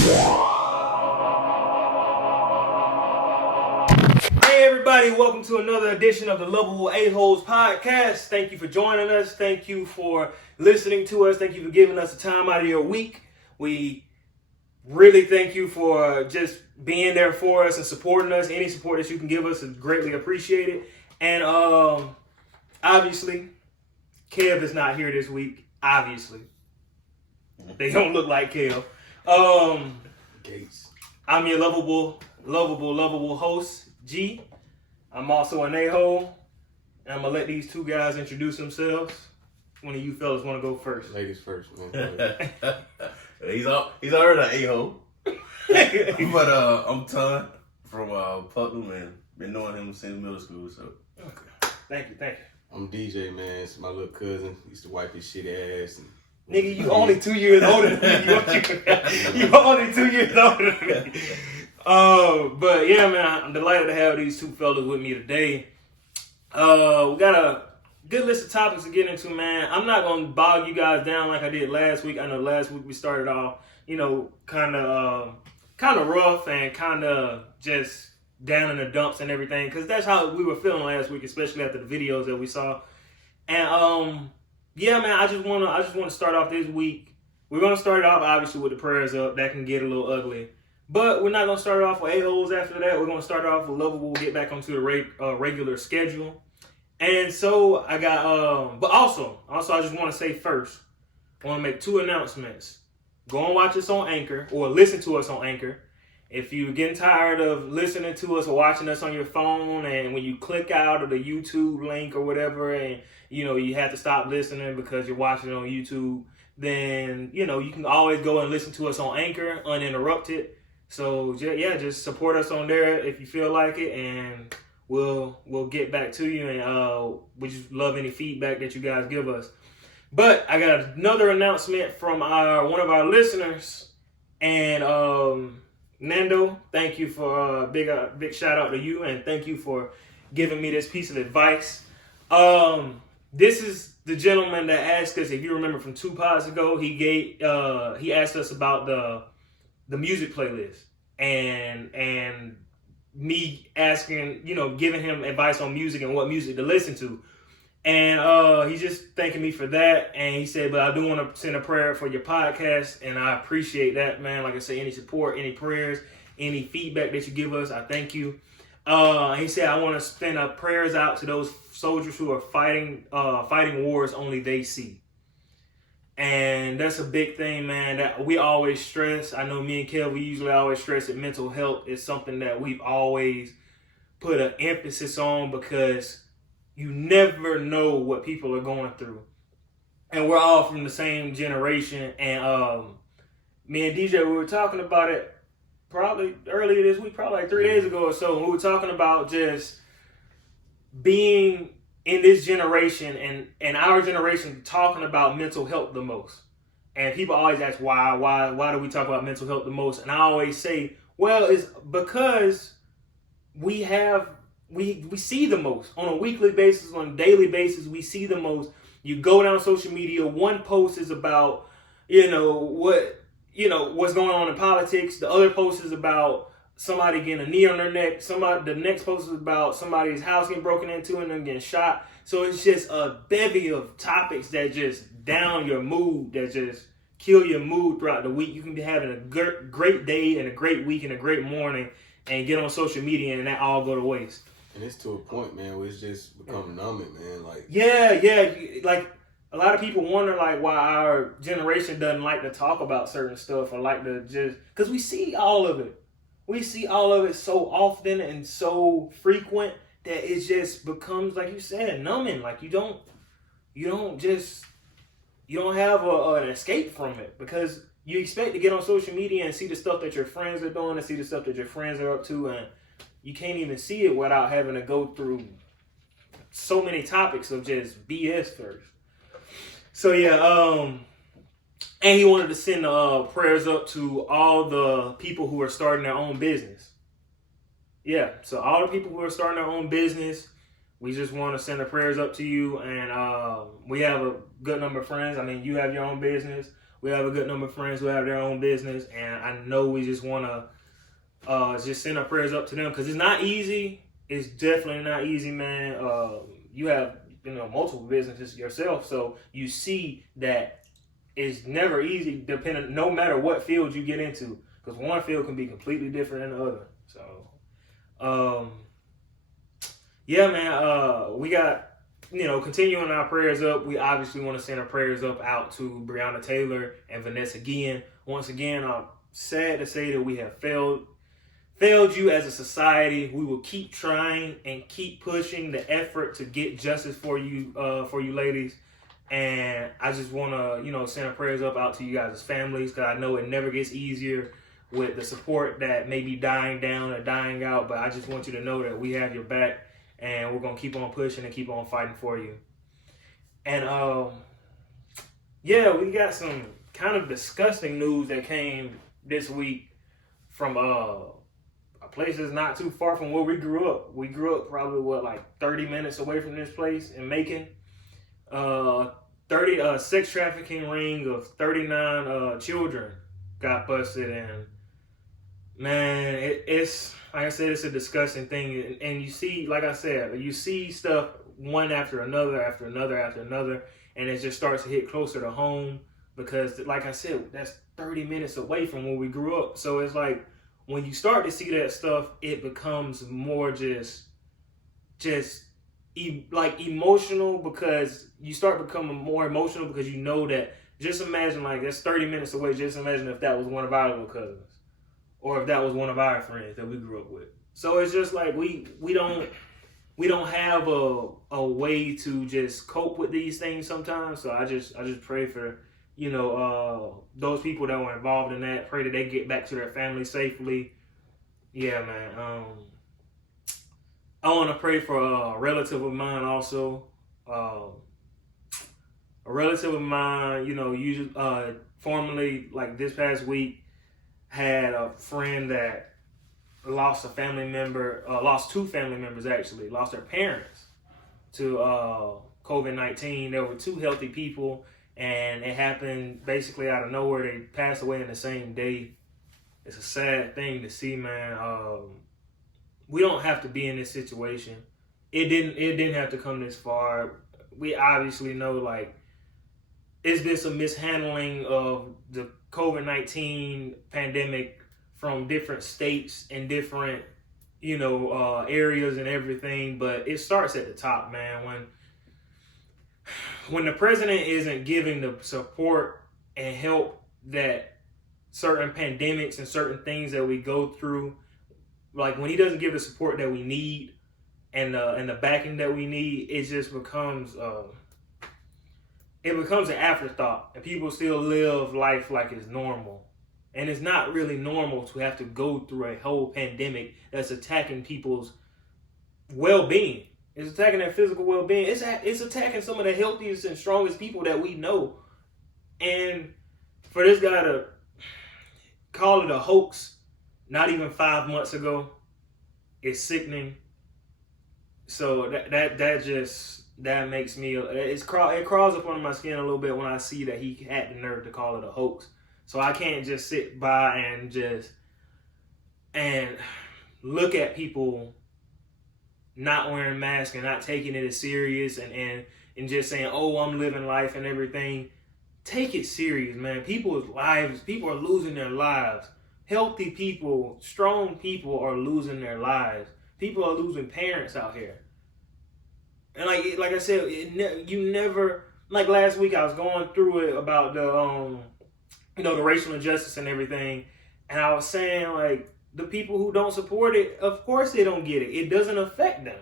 Hey everybody, welcome to another edition of the Loveable A-Holes podcast. Thank you for joining us. Thank you for listening to us. Thank you for giving us the time out of your week. We really thank you for just being there for us and supporting us. Any support that you can give us is greatly appreciated. And obviously, Kev is not here this week. Obviously. They don't look like Kev. Gates. I'm your lovable host, G. I'm also an A-hole. And I'm going to let these two guys introduce themselves. One of you fellas want to go first. Ladies first, man. He's already an a-hole. But I'm Todd from Putnam, and been knowing him since middle school. So Okay. Thank you. I'm DJ, man. It's my little cousin. He used to wipe his shitty ass. Nigga, you only 2 years older than me. You only 2 years older than me. But yeah, man, I'm delighted to have these two fellas with me today. We got a good list of topics to get into, man. I'm not going to bog you guys down like I did last week. I know last week we started off, kind of rough and kind of just down in the dumps and everything, because that's how we were feeling last week, especially after the videos that we saw. And yeah, man, I just want to start off this week. We're going to start it off obviously with the prayers up. That can get a little ugly. But we're not going to start off with A-holes after that. We're going to start off with Loveable, get back onto the regular schedule. And so I got, but also I just want to say first, I want to make two announcements. Go and watch us on Anchor, or listen to us on Anchor. If you're getting tired of listening to us or watching us on your phone, and when you click out of the YouTube link or whatever, and you have to stop listening because you're watching it on YouTube, then you can always go and listen to us on Anchor uninterrupted. So yeah, just support us on there if you feel like it, and we'll get back to you, and we just love any feedback that you guys give us. But I got another announcement from one of our listeners, and Nando, thank you for big shout out to you, and thank you for giving me this piece of advice. This is the gentleman that asked us, if you remember from 2 pods ago, he asked us about the music playlist, and me asking, giving him advice on music and what music to listen to. And he's just thanking me for that. And he said, but I do want to send a prayer for your podcast. And I appreciate that, man. Like I say, any support, any prayers, any feedback that you give us, I thank you. He said, I want to send prayers out to those soldiers who are fighting wars only they see. And that's a big thing, man, that we always stress. I know me and Kel, we usually always stress that mental health is something that we've always put an emphasis on, because you never know what people are going through. And we're all from the same generation. And me and DJ, we were talking about it probably earlier this week, probably like 3 days ago or so. We were talking about just being in this generation and our generation talking about mental health the most. And people always ask why do we talk about mental health the most? And I always say, well, it's because we see the most on a weekly basis, on a daily basis. We see the most. You go down social media, one post is about what's going on in politics. The other post is about somebody getting a knee on their neck. The next post is about somebody's house getting broken into and them getting shot. So it's just a bevy of topics that just down your mood, that just kill your mood throughout the week. You can be having a great day and a great week and a great morning, and get on social media and that all go to waste. And it's to a point, man, where it's just become numbing, man. Like yeah. Like a lot of people wonder like why our generation doesn't like to talk about certain stuff, or like to just, because we see all of it. We see all of it so often and so frequent that it just becomes, like you said, numbing. Like you don't have an escape from it, because you expect to get on social media and see the stuff that your friends are doing and see the stuff that your friends are up to, and you can't even see it without having to go through so many topics of just BS first. So yeah, and he wanted to send prayers up to all the people who are starting their own business. Yeah, so all the people who are starting their own business, we just want to send the prayers up to you. And we have a good number of friends. I mean, you have your own business. We have a good number of friends who have their own business, and I know we just want to just send our prayers up to them because it's not easy. It's definitely not easy, man. You have multiple businesses yourself, so you see that it's never easy. No matter what field you get into, because one field can be completely different than the other. So, yeah, man. We got continuing our prayers up. We obviously want to send our prayers up out to Breonna Taylor and Vanessa Guillen. Once again, I'm sad to say that we have failed you as a society. We will keep trying and keep pushing the effort to get justice for you ladies. And I just want to, send our prayers up out to you guys' families, because I know it never gets easier with the support that may be dying down or dying out. But I just want you to know that we have your back, and we're going to keep on pushing and keep on fighting for you. And, yeah, we got some kind of disgusting news that came this week from a place that's not too far from where we grew up. We grew up probably, 30 minutes away from this place in Macon. 30 sex trafficking ring of 39 children got busted, and man, it's like I said, it's a disgusting thing. And you see, like I said, you see stuff one after another, and it just starts to hit closer to home because, like I said, that's 30 minutes away from where we grew up. So it's like when you start to see that stuff, it becomes more just emotional, because you start becoming more emotional because you know that, just imagine that's 30 minutes away. Just imagine if that was one of our little cousins, or if that was one of our friends that we grew up with. So it's just like we don't have a way to just cope with these things sometimes. So I just pray for those people that were involved in that. Pray that they get back to their family safely. Yeah, man. I want to pray for a relative of mine also. A relative of mine, usually, formerly, this past week, had a friend that lost a family member, lost two family members actually, lost their parents to COVID-19. There were two healthy people, and it happened basically out of nowhere. They passed away in the same day. It's a sad thing to see, man. We don't have to be in this situation. It didn't have to come this far. We obviously know, is this a mishandling of the COVID-19 pandemic from different states and different, areas and everything? But it starts at the top, man. When the president isn't giving the support and help that certain pandemics and certain things that we go through, when he doesn't give the support that we need and the backing that we need, it just becomes an afterthought, and people still live life like it's normal. And it's not really normal to have to go through a whole pandemic that's attacking people's well-being. It's attacking their physical well-being. It's attacking some of the healthiest and strongest people that we know. And for this guy to call it a hoax not even 5 months ago, it's sickening. So that makes me, it crawls up under my skin a little bit when I see that he had the nerve to call it a hoax. So I can't just sit by and look at people not wearing masks and not taking it as serious and just saying, oh, I'm living life and everything. Take it serious, man. People's lives, people are losing their lives. Healthy people, strong people are losing their lives. People are losing parents out here. And like I said, you never, last week I was going through it about the racial injustice and everything. And I was saying, the people who don't support it, of course they don't get it. It doesn't affect them.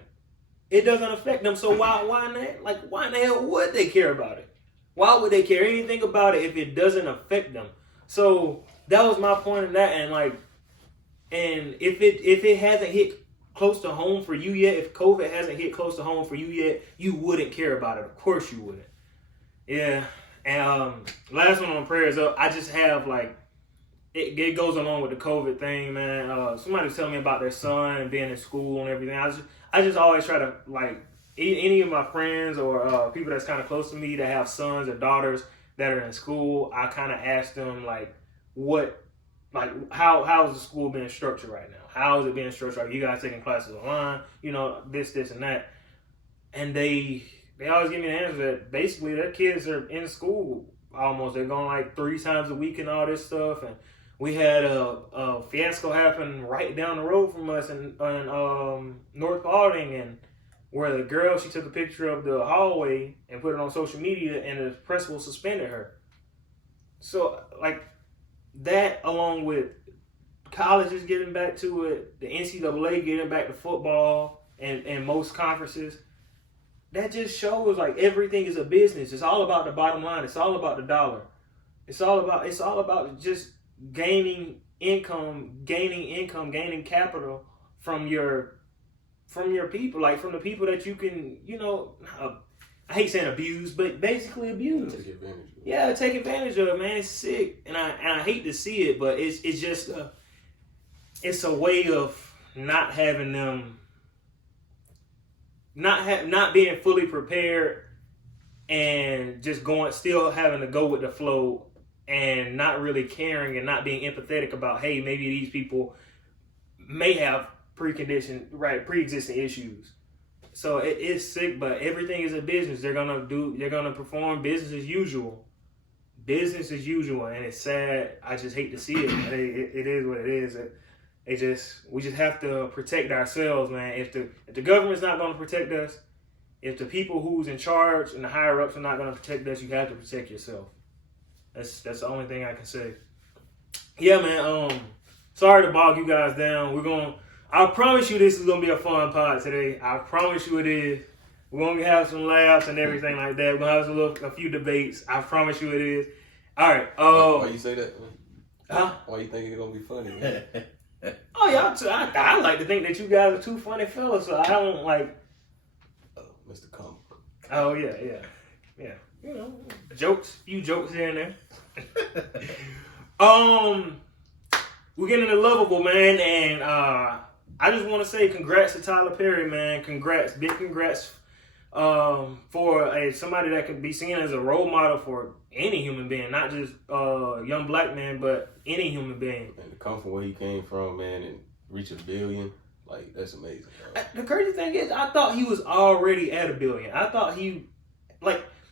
It doesn't affect them. So why in the hell would they care about it? Why would they care anything about it if it doesn't affect them? So that was my point in that. And if it hasn't hit close to home for you yet, if COVID hasn't hit close to home for you yet, you wouldn't care about it. Of course you wouldn't. Yeah. And last one on prayers up, I just have it goes along with the COVID thing, man. Somebody was telling me about their son and being in school and everything. I just always try to any of my friends or people that's kind of close to me that have sons or daughters, that are in school, I kind of asked them like, how is the school being structured right now? How is it being structured? Are you guys taking classes online? You know, this, and that. And they always give me the answer that basically their kids are in school almost. They're going like 3 times a week and all this stuff. And we had a fiasco happen right down the road from us in North Poddie, and where the girl, she took a picture of the hallway and put it on social media, and the principal suspended her. So, like, that along with colleges getting back to it, the NCAA getting back to football and most conferences, that just shows like everything is a business. It's all about the bottom line. It's all about the dollar. It's all about just gaining income, gaining capital from your people, like from the people that you can, you know, I hate saying abuse, but basically abuse. Take advantage of it. Yeah, take advantage of it, man. It's sick, and I hate to see it, but it's just it's a way of not having them, not being fully prepared, and just still having to go with the flow, and not really caring and not being empathetic about, hey, maybe these people may have pre-existing issues. So it is sick, but everything is a business. They're gonna perform business as usual. Business as usual, and it's sad. I just hate to see it. It is what it is. We just have to protect ourselves, man. If the government's not gonna protect us, if the people who's in charge and the higher ups are not gonna protect us, you have to protect yourself. That's the only thing I can say. Yeah, man. Sorry to bog you guys down. I promise you this is going to be a fun pod today. I promise you it is. We're going to have some laughs and everything like that. We're going to have a few debates. I promise you it is. All right. Why you say that, man? Huh? Why you think it's going to be funny, man? Oh, yeah. I like to think that you guys are two funny fellas, so I don't like... Mr. Comic. Oh, yeah. You know, few jokes here and there. We're getting into Loveable, man, and I just want to say congrats to Tyler Perry, man. Big congrats for somebody that can be seen as a role model for any human being, not just young black man, but any human being. And to come from where he came from, man, and reach $1 billion, like, that's amazing, bro. The crazy thing is, I thought he was already at $1 billion. I thought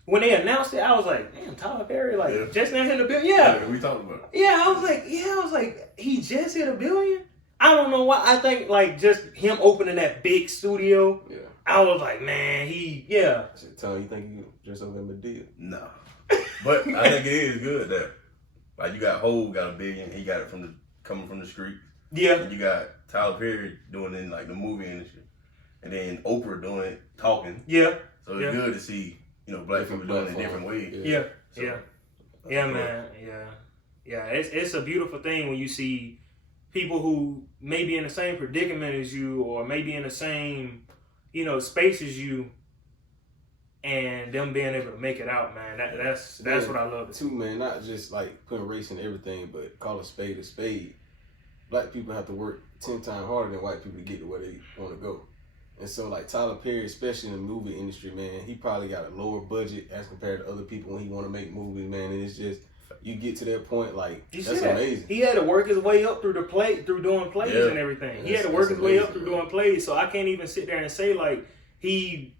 when they announced it, I was like, damn, Tyler Perry, just now hit $1 billion. Yeah, we talked about it. Yeah, I was like, he just hit $1 billion? I don't know why. I think, just him opening that big studio, Yeah. I was like, man, Shit, Tom, you think you dress up in Medea? No. But I think it is good that, you got Hov got $1 billion, he got it coming from the street. Yeah. And you got Tyler Perry doing it in, the movie industry. And then Oprah doing it, talking. Yeah. So it's good to see, black people doing it in different ways. Yeah. So, Yeah, man. Yeah. It's a beautiful thing when you see people who may be in the same predicament as you, or maybe in the same, space as you, and them being able to make it out, man. That's what I love. Too, man. Not just putting race in everything, but call a spade a spade. Black people have to work 10 times harder than white people to get to where they want to go. And so, Tyler Perry, especially in the movie industry, man, he probably got a lower budget as compared to other people when he want to make movies, man. And it's just, you get to that point, that's amazing. He had to work his way up through doing plays and everything. He had to work his way up through doing plays. So I can't even sit there and say, he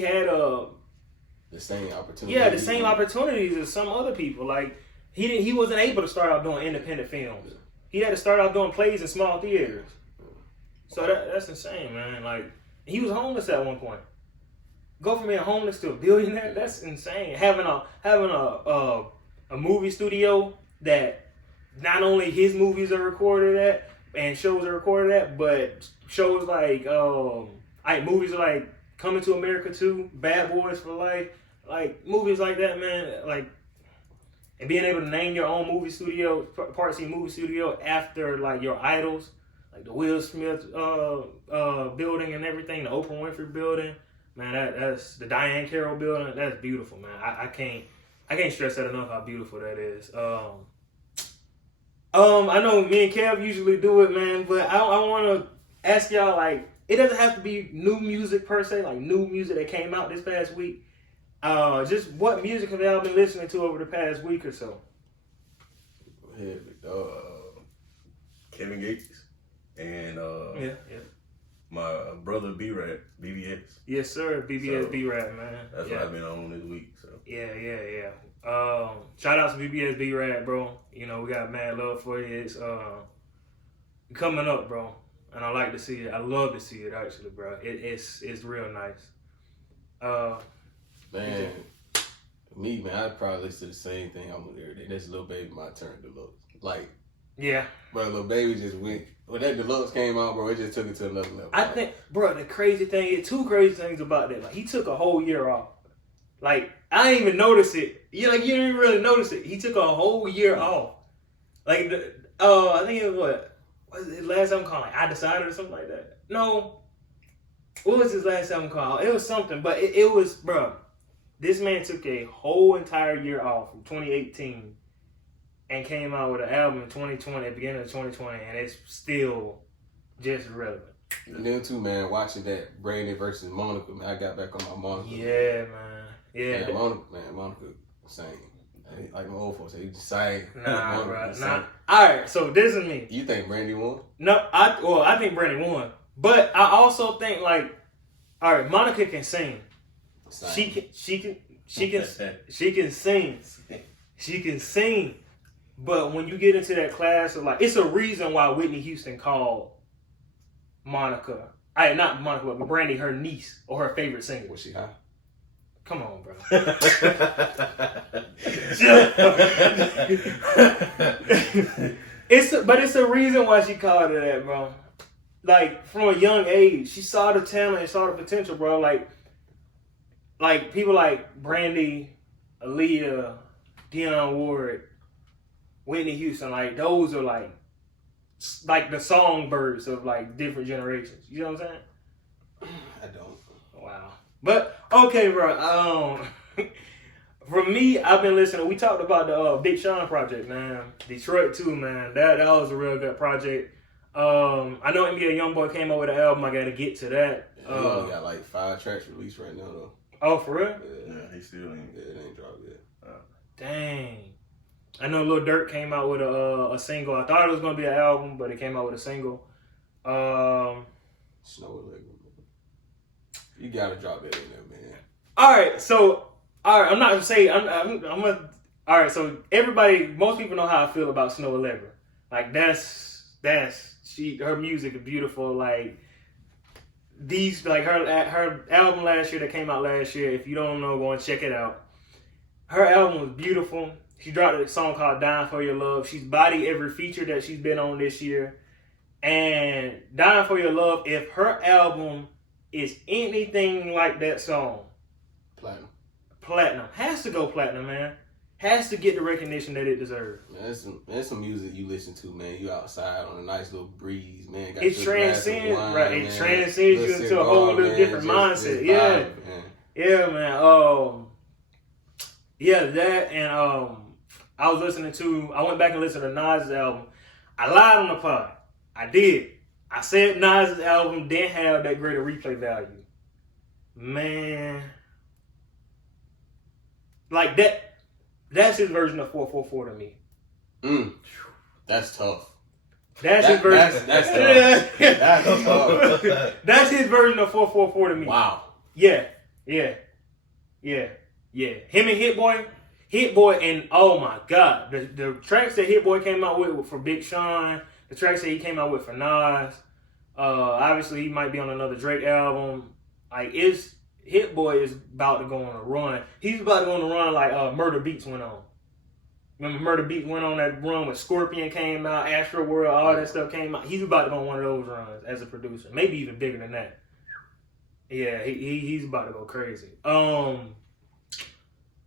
had the same opportunity. Yeah, the same opportunities as some other people. He wasn't able to start out doing independent films. Yeah. He had to start out doing plays in small theaters. So that's insane, man. He was homeless at one point. Go from being homeless to a billionaire, that's insane. Having a movie studio that not only his movies are recorded at and shows are recorded at, but shows movies like Coming to America 2, Bad Boys for Life, movies like that, man. And being able to name your own movie studio, Part C movie studio, after your idols, the Will Smith building and everything, the Oprah Winfrey building, man. That's the Diane Carroll building. That's beautiful, man. I can't stress that enough how beautiful that is. I know me and Kev usually do it, man, but I want to ask y'all, it doesn't have to be new music per se, new music that came out this past week. Just what music have y'all been listening to over the past week or so? Kevin Gates and Yeah. my brother B-Rad, BBS. Yes, sir. BBS So, B-Rad, man. That's what I've been on this week. So Yeah. Shout out to BBS B-Rad, bro. You know, we got mad love for you. It's coming up, bro. And I like to see it. I love to see it, actually, bro. It's real nice. Man, me, man, I'd probably listen to the same thing I'm with every day. That's Lil Baby, My Turn Deluxe. Like, yeah. but Lil Baby just went, when that Deluxe came out, bro, it just took it to another level. I think, bro, the crazy thing is, two crazy things about that. Like, he took a whole year off. Like, I didn't even notice it. You didn't even really notice it. He took a whole year off. Like, I think it was his last album called? Like, I Decided or something like that? No. What was his last album called? It was something, but it was, bro, this man took a whole entire year off from 2018 and came out with an album in 2020, at the beginning of 2020, and it's still just relevant. And then too, man, watching that Brandy versus Monica, man, I got back on my Monica. Yeah, man. Yeah. Monica sang. Like my old folks say, you just sang. Nah, bro. Nah. Alright, so this is me. You think Brandy won? No, I think Brandy won. But I also think, like, alright, Monica can sing. She can sing. She can sing. But when you get into that class of, like, it's a reason why Whitney Houston called Monica, not Monica, but Brandy her niece or her favorite singer. Was she high? Come on, bro. It's a reason why she called her that, bro. Like, from a young age, she saw the talent and saw the potential, bro. Like people like Brandy, Aaliyah, Dionne Ward, Whitney Houston, like, those are like the songbirds of, like, different generations. You know what I'm saying? I don't. Wow. But, okay, bro. For me, I've been listening. We talked about the Big Sean project, man. Detroit, too, man. That was a real good project. I know NBA Youngboy came out with an album. I got to get to that. He only got like 5 tracks released right now, though. Oh, for real? Yeah, he still ain't. Yeah, it ain't dropped yet. Dang. I know Lil Durk came out with a single. I thought it was going to be an album, but it came out with a single. Snow Allegra. You got to drop that in there, man. All right, so... All right, I'm not gonna say I'm gonna. All right, so most people know how I feel about Snow Allegra. Like her music is beautiful. Like her album last year that came out last year. If you don't know, go and check it out. Her album was beautiful. She dropped a song called "Dying for Your Love." She's bodied every feature that she's been on this year, and "Dying for Your Love." If her album is anything like that song, platinum. Has to go platinum, man. Has to get the recognition that it deserves. Man, that's some music you listen to, man. You outside on a nice little breeze, man. It transcends, right? It transcends you into a whole little different mindset. Yeah. Yeah, man. Yeah, that, and I went back and listened to Nas' album. I lied on the pod. I did. I said Nas' album didn't have that great a replay value. Man. Like that's his version of 444 to me. That's tough. That's his version. That's tough. That's tough. That's his version of 444 to me. Wow. Yeah. Him and Hit Boy, and oh my God, the tracks that Hit Boy came out with for Big Sean, the tracks that he came out with for Nas. Obviously, he might be on another Drake album. Like, Hit Boy is about to go on a run. He's about to go on a run like Murder Beats went on. Remember Murder Beats went on that run when Scorpion came out, Astro World, all that stuff came out. He's about to go on one of those runs as a producer. Maybe even bigger than that. Yeah, he's about to go crazy.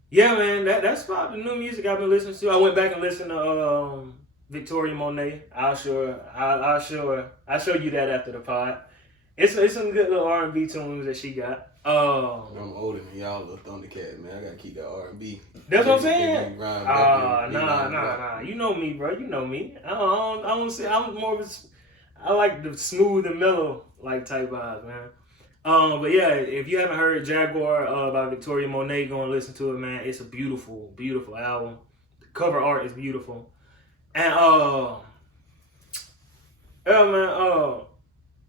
Yeah, man, that's about the new music I've been listening to. I went back and listened to Victoria Monet. I'll show you that after the pod. It's some good little R&B tunes that she got. I'm older than y'all, little Thundercat, man. I gotta keep that R&B. That's what I'm saying. Nah. You know me, bro. You know me. I don't say I'm more of I like the smooth and mellow like type vibes, man. But yeah, if you haven't heard Jaguar by Victoria Monet, go and listen to it, man. It's a beautiful, beautiful album. The cover art is beautiful. And yeah, man,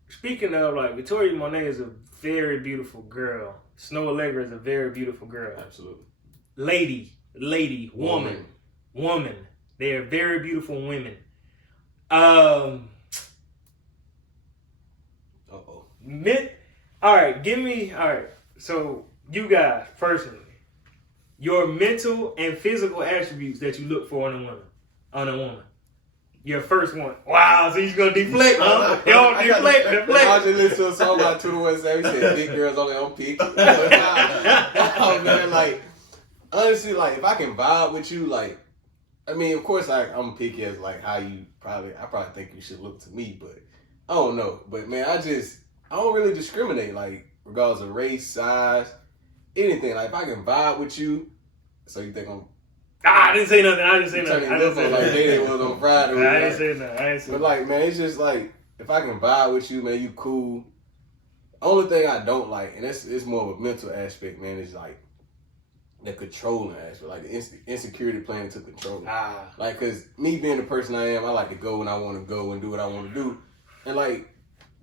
speaking of, like, Victoria Monet is a very beautiful girl. Snow Allegra is a very beautiful girl. Absolutely. Lady, woman. They are very beautiful women. Uh-oh. Alright, so you guys, personally, your mental and physical attributes that you look for in a woman. Your first one. Wow, so you're gonna deflect, huh? Yo, deflect. I was just listening to a song by 21 Savage. He said, big girls only on pick. Oh, man, like, honestly, like, if I can vibe with you, like, I mean, of course, like, I'm picky as, like, how you I probably think you should look to me, but I don't know. But, man, I don't really discriminate, like, regardless of race, size, anything. Like, if I can vibe with you, so you think I'm... I didn't say nothing. Like, they was on Friday. I didn't say nothing. But, like, man, it's just, like, if I can vibe with you, man, you cool. Only thing I don't like, and it's more of a mental aspect, man, is, like, the controlling aspect, like the insecurity playing into control. Like, cause me being the person I am, I like to go when I want to go and do what I want to do, and like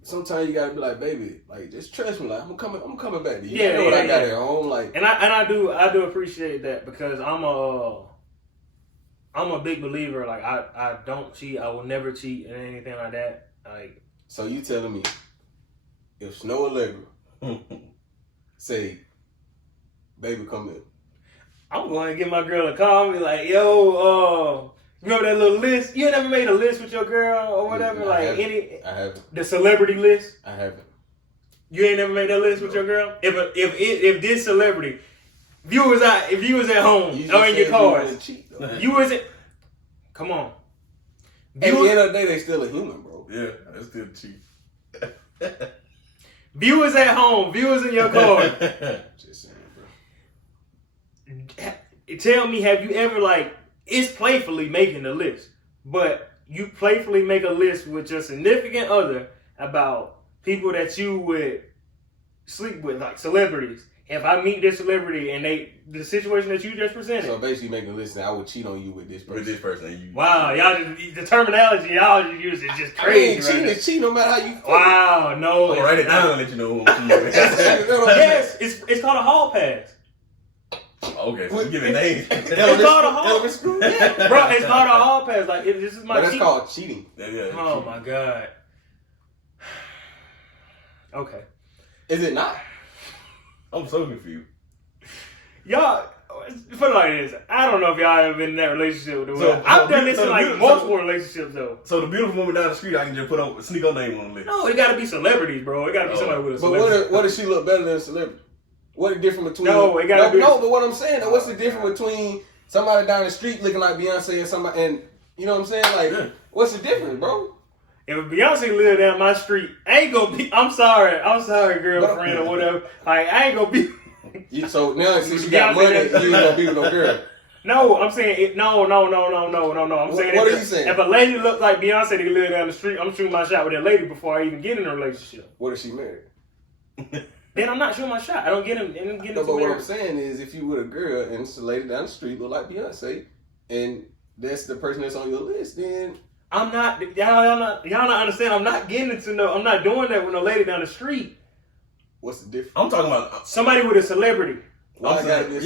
sometimes you gotta be like, baby, like just trust me, like I'm coming back to you. You know what I got at home, like, and I do appreciate that because I'm a big believer. Like I don't cheat, I will never cheat and anything like that. Like, so you telling me if Snow Allegra say, baby, come in. I'm going to give my girl a call and be like, yo, remember that little list? You ain't never made a list with your girl or whatever? I haven't. The celebrity list? I haven't. You ain't never made that list with your girl? If this celebrity, if you was at home or in your cars, you wasn't, come on. At the end of the day, they still a human, bro. Yeah, that's still cheap. Viewers at home, viewers in your car. Just saying, bro. Tell me, have you ever, like, it's playfully making a list, but you playfully make a list with your significant other about people that you would sleep with, like celebrities. If I meet this celebrity and the situation that you just presented. So basically making a list that I would cheat on you with this person. Wow, the terminology y'all use is just crazy. Cheating is cheating no matter how you feel. Wow, no. I'll write it down and let you know who I'm cheating with. Yes, it's called a hall pass. Okay, so you giving names. It's called a hall pass. Yeah, bro, it's called a hall pass. Like, this is my But that's called cheating. Yeah, oh, cheating. My God. Okay. Is it not? I'm so confused. Y'all, put it like this. I don't know if y'all ever been in that relationship with I've done this in like multiple relationships though. So the beautiful woman down the street, I can just sneak her name on the list. No, it gotta be celebrities, bro. It gotta be somebody with a celebrity. But what does she look better than a celebrity? What the difference between? No, it gotta be. No, but what I'm saying, what's the difference between somebody down the street looking like Beyonce and somebody, and you know what I'm saying? Like, what's the difference, bro? If Beyonce lived down my street, I ain't gonna be. I'm sorry, girlfriend or whatever. Like, I ain't gonna be. So now since you got money, you ain't gonna be with no girl. No, I'm saying no. I'm saying what are you saying? If a lady looks like Beyonce that can live down the street, I'm shooting my shot with that lady before I even get in a relationship. What if she married? Then I'm not shooting my shot. I don't get him. No, but what I'm saying is, if you with a girl and it's a lady down the street look like Beyonce, and that's the person that's on your list, then I'm not. Y'all not understand. I'm not getting into no. I'm not doing that with no lady down the street. What's the difference? I'm talking about somebody with a celebrity. Why I gotta be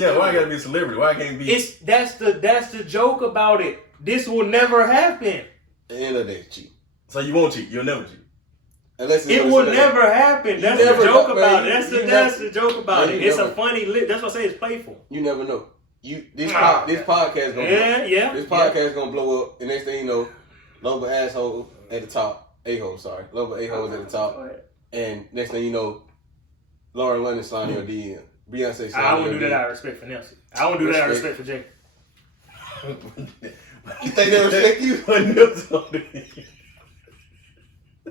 a celebrity? Why I can't be? That's the joke about it. This will never happen. At the end of the day, cheat. So you won't cheat. You'll never cheat. Unless it will never happen. That's the joke about it. That's the joke about it. It's a funny. That's what I say. It's playful. You never know. This podcast gonna This podcast gonna blow up. And next thing you know, Loveable asshole at the top. A-hole, sorry. Loveable a-holes at the top. And next thing you know, Lauren London sliding your DM. Beyonce sliding I won't do that out of respect for Nelson. I won't do that out of respect for Jake. You think they respect you?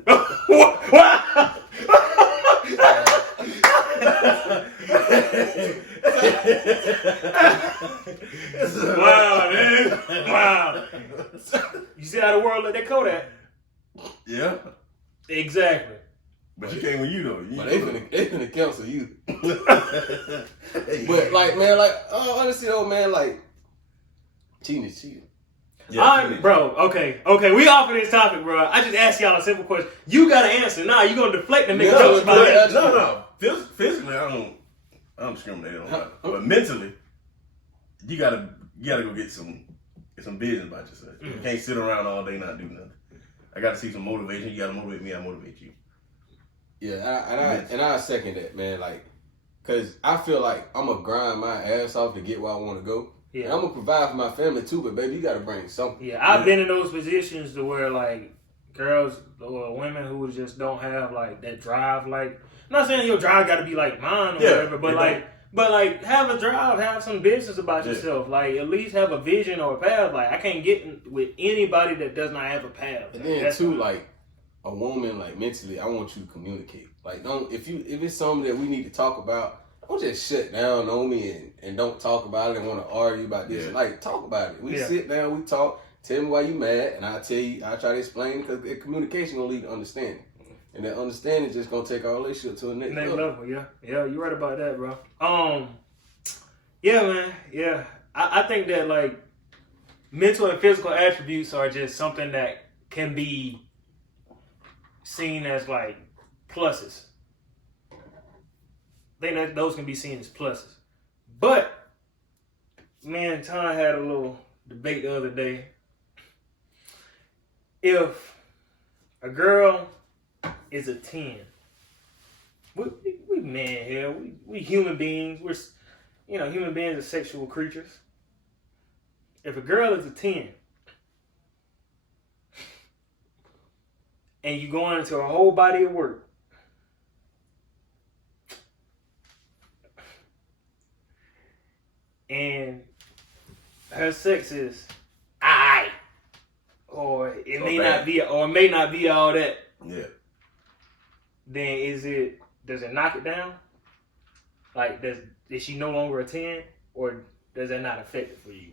What? Wow, man. Wow. You see how the world let that Kodak? Yeah. Exactly. But you came with you though. But they finna cancel you. But like, man, like, honestly though, man, like, cheating is cheating. Yeah, bro, okay, we off of this topic, bro. I just asked y'all a simple question. You gotta answer. Nah, you gonna deflect and make jokes about it. No. Physically, I don't discriminate on that. But mentally, you gotta go get some business about yourself. You can't sit around all day not do nothing. I gotta see some motivation. You gotta motivate me. I motivate you. Yeah, and I second that, man. Like, cause I feel like I'm gonna grind my ass off to get where I want to go. Yeah, and I'm gonna provide for my family too. But baby, you gotta bring something. Yeah, I've been in those positions to where like girls or women who just don't have like that drive. Like, I'm not saying your drive got to be like mine or whatever, but like have a drive, have some business about yourself. Like at least have a vision or a path. Like I can't get with anybody that does not have a path. And then too, like a woman, like mentally, I want you to communicate. Like if it's something that we need to talk about, don't just shut down on me and don't talk about it and want to argue about this. Like talk about it. We sit down, we talk. Tell me why you mad, and I tell you. I try to explain because communication gonna lead to understanding. And that understanding just gonna take our relationship to the next level. Yeah, you're right about that, bro. Yeah, man, yeah. I think that like mental and physical attributes are just something that can be seen as like pluses. I think that those can be seen as pluses. But me and Tom had a little debate the other day. If a girl is a 10. We men here. We human beings. Human beings are sexual creatures. If a girl is a 10 and you go into a whole body of work and her sex is aight, or it may not be all that. Yeah. Then does it knock it down? Like, is she no longer a 10, or does that not affect it for you?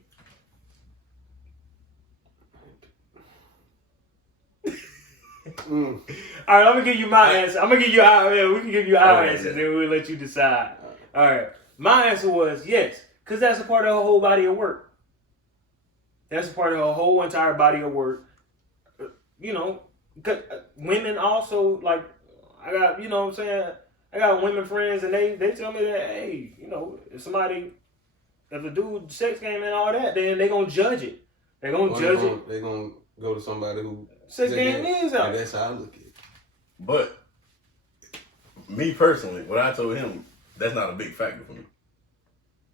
All right, I'm gonna give you my answer. I'm gonna give you our. We can give you our answer, then we'll let you decide. All right, my answer was yes, because that's a part of her whole body of work. That's a part of her whole entire body of work. Cause women also like. I got, what I'm saying? I got women friends and they tell me that, hey, if a dude sex game and all that, then they gonna judge it. They gonna judge it. They gonna go to somebody who sex game is out. And that's how I look at it. But me personally, what I told him, that's not a big factor for me.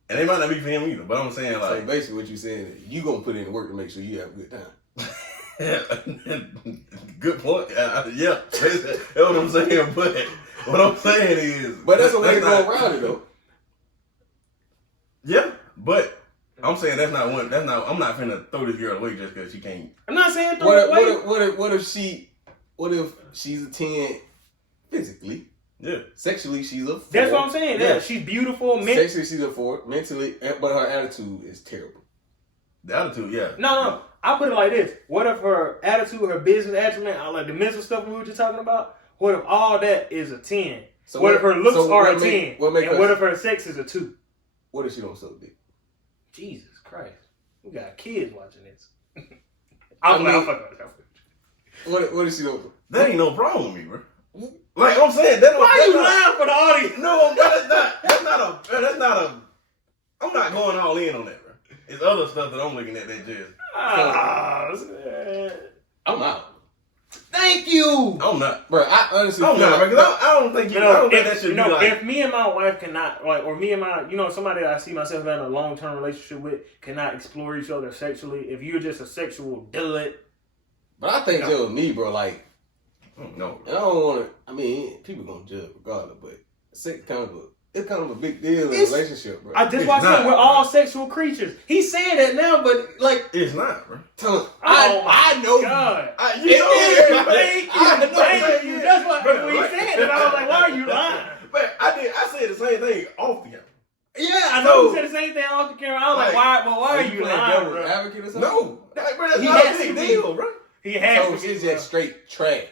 And it might not be for him either. But I'm saying like, so basically, what you saying is you gonna put in the work to make sure you have a good time. Good point. Yeah, that's what I'm saying. But what I'm saying is, but that's a way to go around it, though. Yeah, but I'm saying that's not one. That's not. I'm not finna throw this girl away just because she can't. I'm not saying throw her away. What if she's a 10 physically? Yeah. Sexually, she's a 4. That's what I'm saying. Yeah, she's beautiful. Sexually, she's a 4. Mentally, but her attitude is terrible. The attitude, yeah. No. I put it like this. What if her attitude, her business acumen, like the mental stuff we were just talking about, what if all that is a 10? So what if her looks are a 10? What if her sex is a 2? What if she don't suck dick? Jesus Christ. We got kids watching this. What if she don't? That ain't no problem with me, bro. Like I'm saying, that why are you lying for the audience? No, that's not a. I'm not going all in on that, bro. It's other stuff that I'm looking at that just. I'm out. Thank you. I'm not, bro. I honestly, I'm not, because I don't think I don't think that should be like. If me and my wife cannot, like, or me and my, somebody that I see myself in a long-term relationship with cannot explore each other sexually. If you're just a sexual dud, but I think that was me, bro. Like, no, and I don't want to. I mean, people gonna judge regardless, but sex it's kind of a big deal in a relationship, bro. I just watched it. We're all sexual creatures. He's saying that now, but like it's not, bro. I know. God. Thank you. That's what we said, and I was like, "Why are you lying?" But I said the same thing off the camera. Yeah, I know you said the same thing off the camera. I was like, "Why? Well, why are you lying, bro?" Advocate or something? No, bro, that's not a big deal, bro. He has to be. It's just straight trash.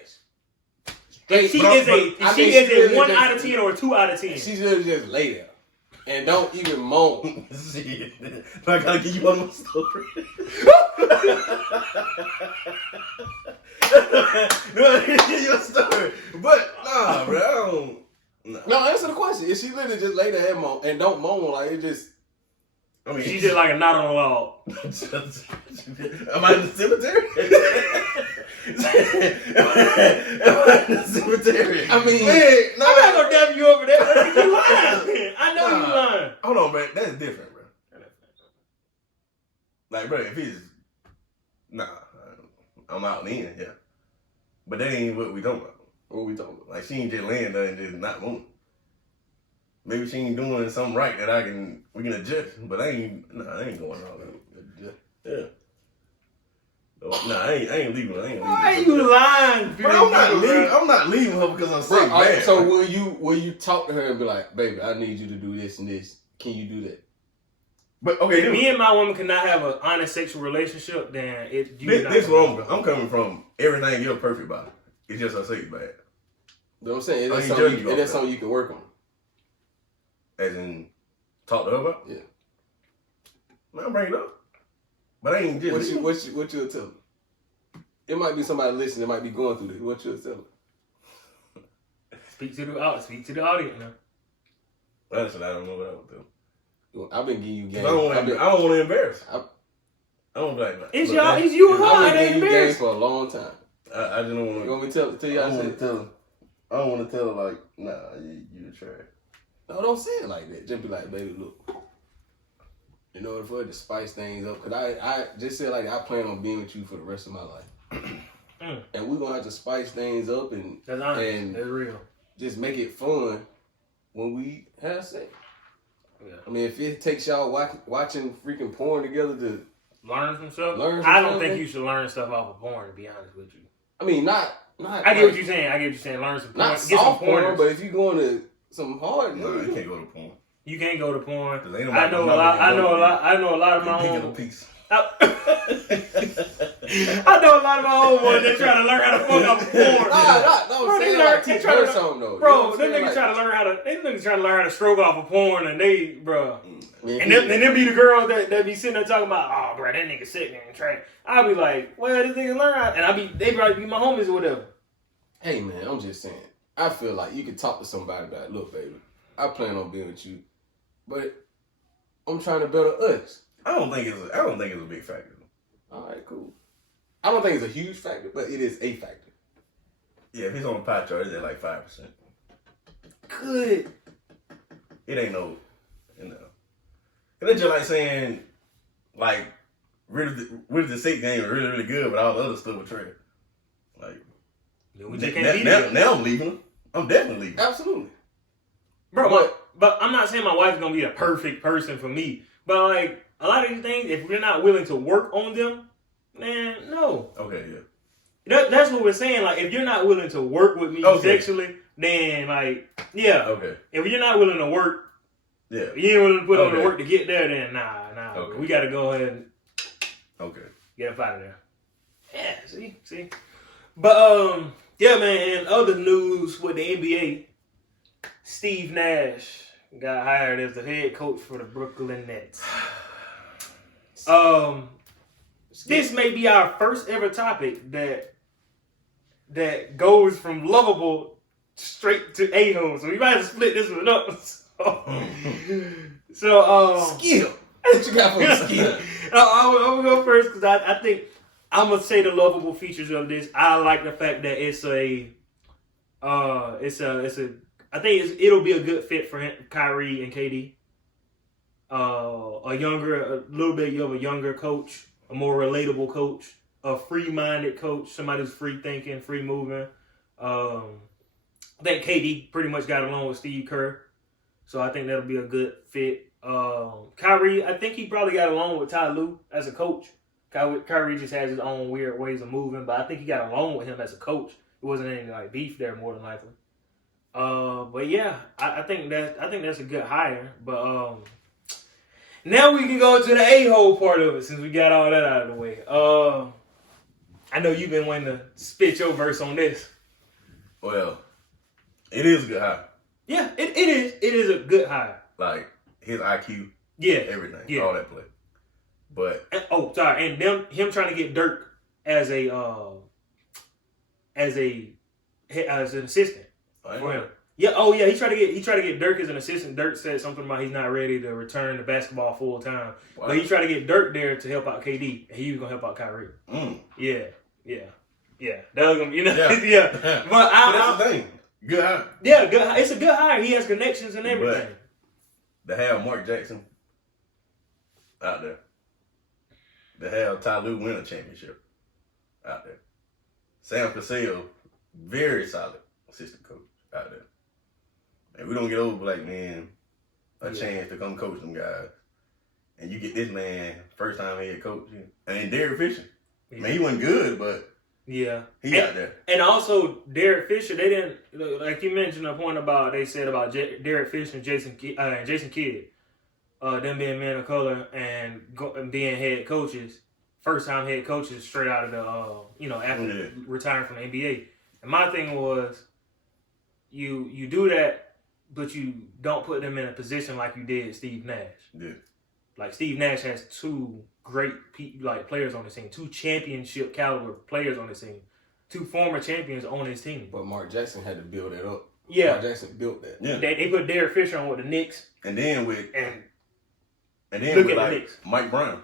straight. She is a 1 out of 10 or a 2 out of 10. She should just lay there and don't even moan. Shit. I gotta give you one more story. No, give you a story. But nah, bro, I don't. Nah. No, answer the question. If she literally just lay there and don't moan, like it just. I mean, She's just like a knot on a log. Am I in the cemetery? Am I in the cemetery? I mean, Man, no, I'm not gonna dab you over there. You lying. I know you lying. Hold on, man. That's different, bro. Like, bro, if it's I'm out and in, yeah. But that ain't what we talking about. What we talking about? Like, she ain't just laying there and just not moving. Maybe she ain't doing something right that we can adjust, but I ain't going on that. Yeah. Nah, I ain't leaving her. Why are you lying? But I'm not leaving her because I'm sick. Right, so will you talk to her and be like, baby, I need you to do this and this. Can you do that? But okay, if me and my woman cannot have an honest sexual relationship, then this wrong. I'm coming from everything you're perfect about. It's just her sex bad. You know what I'm saying? That's something you can work on. As in, talk to her about? Yeah. Man, bring it up. But I ain't just. What you'll tell them? It might be somebody listening that might be going through this. What you'll tell them? Speak to the audience now. Honestly, I don't know what I would tell them. I've been giving you game. I don't want to embarrass. I don't like that. It's you and her. I've been giving you game for a long time. I just don't want to. You want me to tell you? I don't want to tell her like, nah, you trash. No, don't say it like that. Just be like, baby, look. In order for it to spice things up, because I just said like I plan on being with you for the rest of my life, and we're gonna have to spice things up and that's honest. That's real. Just make it fun when we have sex. Yeah. I mean, if it takes y'all watching freaking porn together to learn some stuff, I don't think you should learn stuff off of porn. To be honest with you, I mean, not. I get what you're saying. Learn some porn. Not soft porn, but if you going to some hard, no, you can't go to porn. You can't go to porn. I know a lot of my own. I know a lot of my old ones that try to learn how to fuck up porn. No, say like teach her something though. Bro, them niggas try to learn how to stroke off a porn, and they, bro. And them be the girls that be sitting there talking about, oh, bro, that nigga sick and trash. I'll be like, well, this nigga learn how, and they probably be my homies or whatever. Hey man, I'm just saying. I feel like you can talk to somebody about, look, baby, I plan on being with you, but I'm trying to better us. I don't think it's a big factor. All right, cool. I don't think it's a huge factor, but it is a factor. Yeah, if he's on the pie chart, it's at like 5%. Good. It ain't no, It's just like saying, like, really the sick game is really, really good, but all the other stuff was trash. Like, now I'm leaving her. I'm definitely leaving. Absolutely. Bro, but I'm not saying my wife's gonna be a perfect person for me. But like a lot of these things, if we're not willing to work on them, man, no. Okay, yeah. That's what we're saying. Like, if you're not willing to work with me sexually, then like, yeah. Okay. If you're not willing to work, yeah. If you ain't willing to put on the work to get there, then nah. Okay. We gotta go ahead and get up out of there. Yeah, see. But yeah, man, in other news with the NBA, Steve Nash got hired as the head coach for the Brooklyn Nets. This may be our first ever topic that goes from Loveable straight to A-hole. So we might have to split this one up. So Skill. What you got for a skill? I'm gonna go first because I think I'm gonna say the Loveable features of this. I like the fact that I think it'll be a good fit for Kyrie and KD. A little bit of a younger coach, a more relatable coach, a free-minded coach, somebody who's free thinking, free moving. I think KD pretty much got along with Steve Kerr, so I think that'll be a good fit. Kyrie, I think he probably got along with Ty Lue as a coach. Kyrie just has his own weird ways of moving, but I think he got along with him as a coach. It wasn't any like beef there, more than likely. But yeah, I think that's a good hire. But now we can go to the a-hole part of it since we got all that out of the way. I know you've been wanting to spit your verse on this. Well, it is a good hire. Yeah, it is. It is a good hire. Like his IQ, Yeah, everything, all that play. But and him trying to get Dirk as an assistant for him. Yeah, he tried to get Dirk as an assistant. Dirk said something about he's not ready to return to basketball full time. Wow. But he tried to get Dirk there to help out KD, and he was gonna help out Kyrie. Yeah. That was gonna be, yeah. But that's the thing. Good hire. Yeah, good. It's a good hire. He has connections and everything. But to have Mark Jackson out there, to have Ty Lue win a championship out there, Sam Cassell, very solid assistant coach out there. And we don't get old black man a chance to come coach them guys. And you get this man, first time head coach. And Derek Fisher. I mean, he wasn't good, but he out there. And also, Derek Fisher, they didn't, like you mentioned a point about, they said about Derek Fisher and Jason Kidd, them being men of color and being head coaches, first time head coaches straight out of the, after retiring from the NBA. And my thing was, you do that, but you don't put them in a position like you did Steve Nash. Yeah. Like Steve Nash has two great players on his team, two championship caliber players on his team, two former champions on his team. But Mark Jackson had to build that up. Yeah, Mark Jackson built that. Yeah, they put Derek Fisher on with the Knicks, and then with the Knicks. Mike Brown.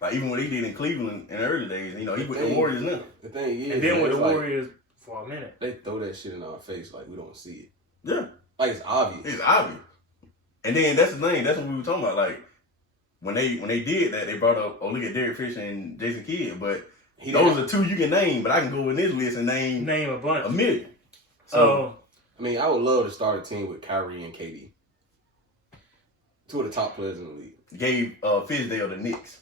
Like even what he did in Cleveland in the early days, he with the Warriors now. The thing is, and then with the Warriors for a minute, they throw that shit in our face like we don't see it. Yeah, like it's obvious. It's obvious. And then that's the thing. That's what we were talking about. Like when they did that, they brought up, look at Derek Fisher and Jason Kidd, but those are two you can name. But I can go in this list and name a bunch, a million. So I mean, I would love to start a team with Kyrie and KD, two of the top players in the league. Gave Fishdale the Knicks.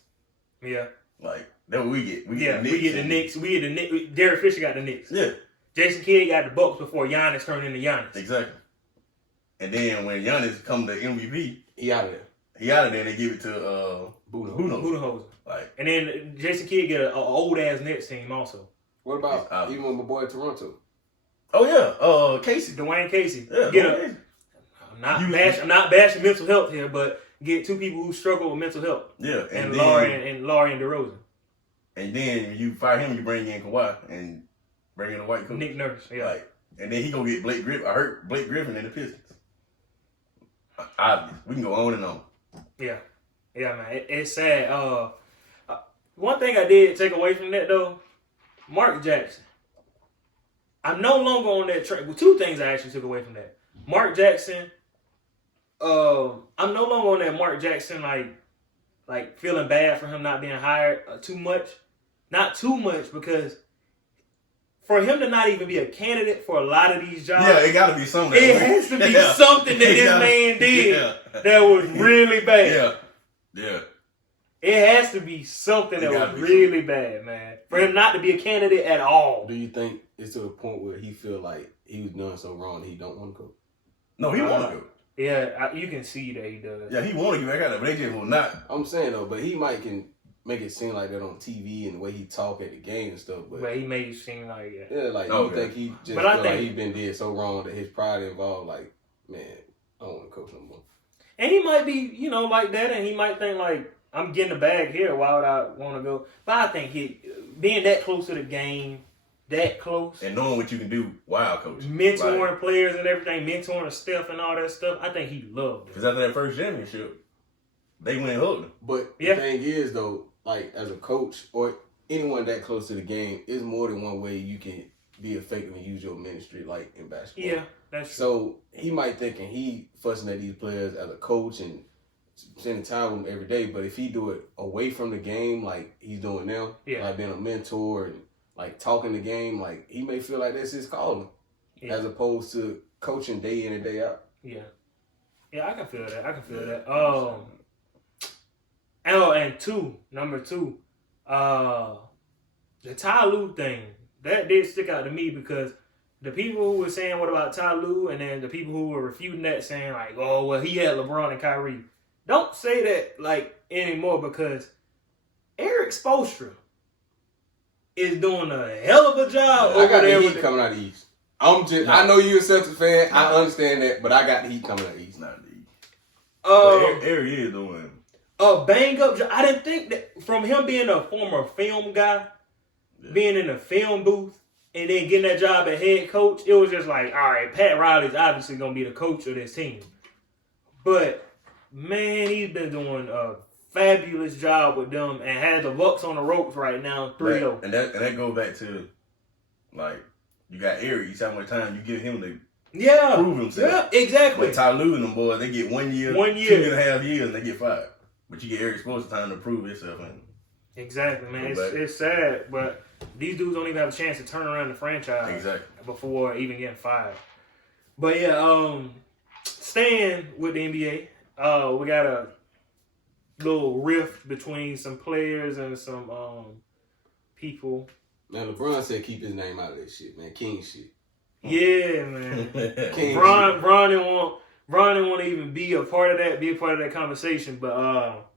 Yeah, like that's what we get. We get the Knicks. We get the Knicks. Derek Fisher got the Knicks. Yeah. Jason Kidd got the Bucks before Giannis turned into Giannis. Exactly. And then when Giannis come to MVP, he out of there. And they give it to Budenholzer. Like, and then Jason Kidd get an old ass Nets team also. What about even with my boy Toronto? Oh yeah, Casey, Dwayne Casey. Yeah, I'm not bashing mental health here, but get two people who struggle with mental health. Yeah, and Laurie and DeRozan. And then you fire him, you bring in Kawhi and bring in a white coach, Nick Nurse. Yeah, like, and then he gonna get Blake Griffin. I heard Blake Griffin in the Pistons. Obvious. We can go on and on. Yeah, man. It's sad. One thing I did take away from that though, Mark Jackson. I'm no longer on that train. Well, two things I actually took away from that. Mark Jackson. I'm no longer on that Mark Jackson like feeling bad for him not being hired too much. Not too much, because for him to not even be a candidate for a lot of these jobs, it got to be something. It has to be something that this man did that was really bad. Yeah. It has to be something that was really bad, man. For him not to be a candidate at all. Do you think it's to the point where he feel like he was doing so wrong that he don't want to go? No, he want to go. Yeah, you can see that he does. Yeah, he want to get back out there, but they just will not. I'm saying though, but he can make it seem like that on TV and the way he talk at the game and stuff. But he made it seem like that. Yeah, like you think he just feel like he been did so wrong that his pride involved. Like, man, I don't want to coach no more. And he might be, like that, and he might think like, I'm getting the bag here. Why would I want to go? But I think being that close to the game, that close, and knowing what you can do while coaching, mentoring players and everything, mentoring Steph and all that stuff, I think he loved it. Because after that first championship, they went holding. But the thing is, though, like as a coach or anyone that close to the game, is more than one way you can be effective and use your ministry, like in basketball. Yeah, that's true. So he might thinking he fussing at these players as a coach and spending time with them every day, but if he do it away from the game, like he's doing now, like being a mentor and like talking the game, like he may feel like that's his calling, as opposed to coaching day in and day out. Yeah, I can feel that. And number two, the Ty Lue thing that did stick out to me, because the people who were saying what about Ty Lue, and then the people who were refuting that, saying like, oh well, he had LeBron and Kyrie. Don't say that like anymore, because Eric Spoelstra is doing a hell of a job. I got the heat coming out of the East. I know you're a Celtics fan. I understand that, but I got the Heat coming out East. Not the East. Eric is doing bang up. I didn't think that from him being a former film guy, being in the film booth, and then getting that job at head coach, it was just like, all right, Pat Riley's obviously gonna be the coach of this team. But man, he's been doing a fabulous job with them and has the Bucks on the ropes right now, 3-0. And that goes back to like you got Eric. You see how much time you give him to prove himself. Yeah, exactly. But Tyloo and them boys, they get 1 year, 2.5 years, and they get fired. But you get Eric Spoelstra time to prove himself. Exactly, man. It's sad, but these dudes don't even have a chance to turn around the franchise before even getting fired. But yeah, staying with the NBA, we got a little rift between some players and some people. Man, LeBron said keep his name out of that shit, man. King shit. Yeah, man. King Bron didn't want to even be a part of that conversation, but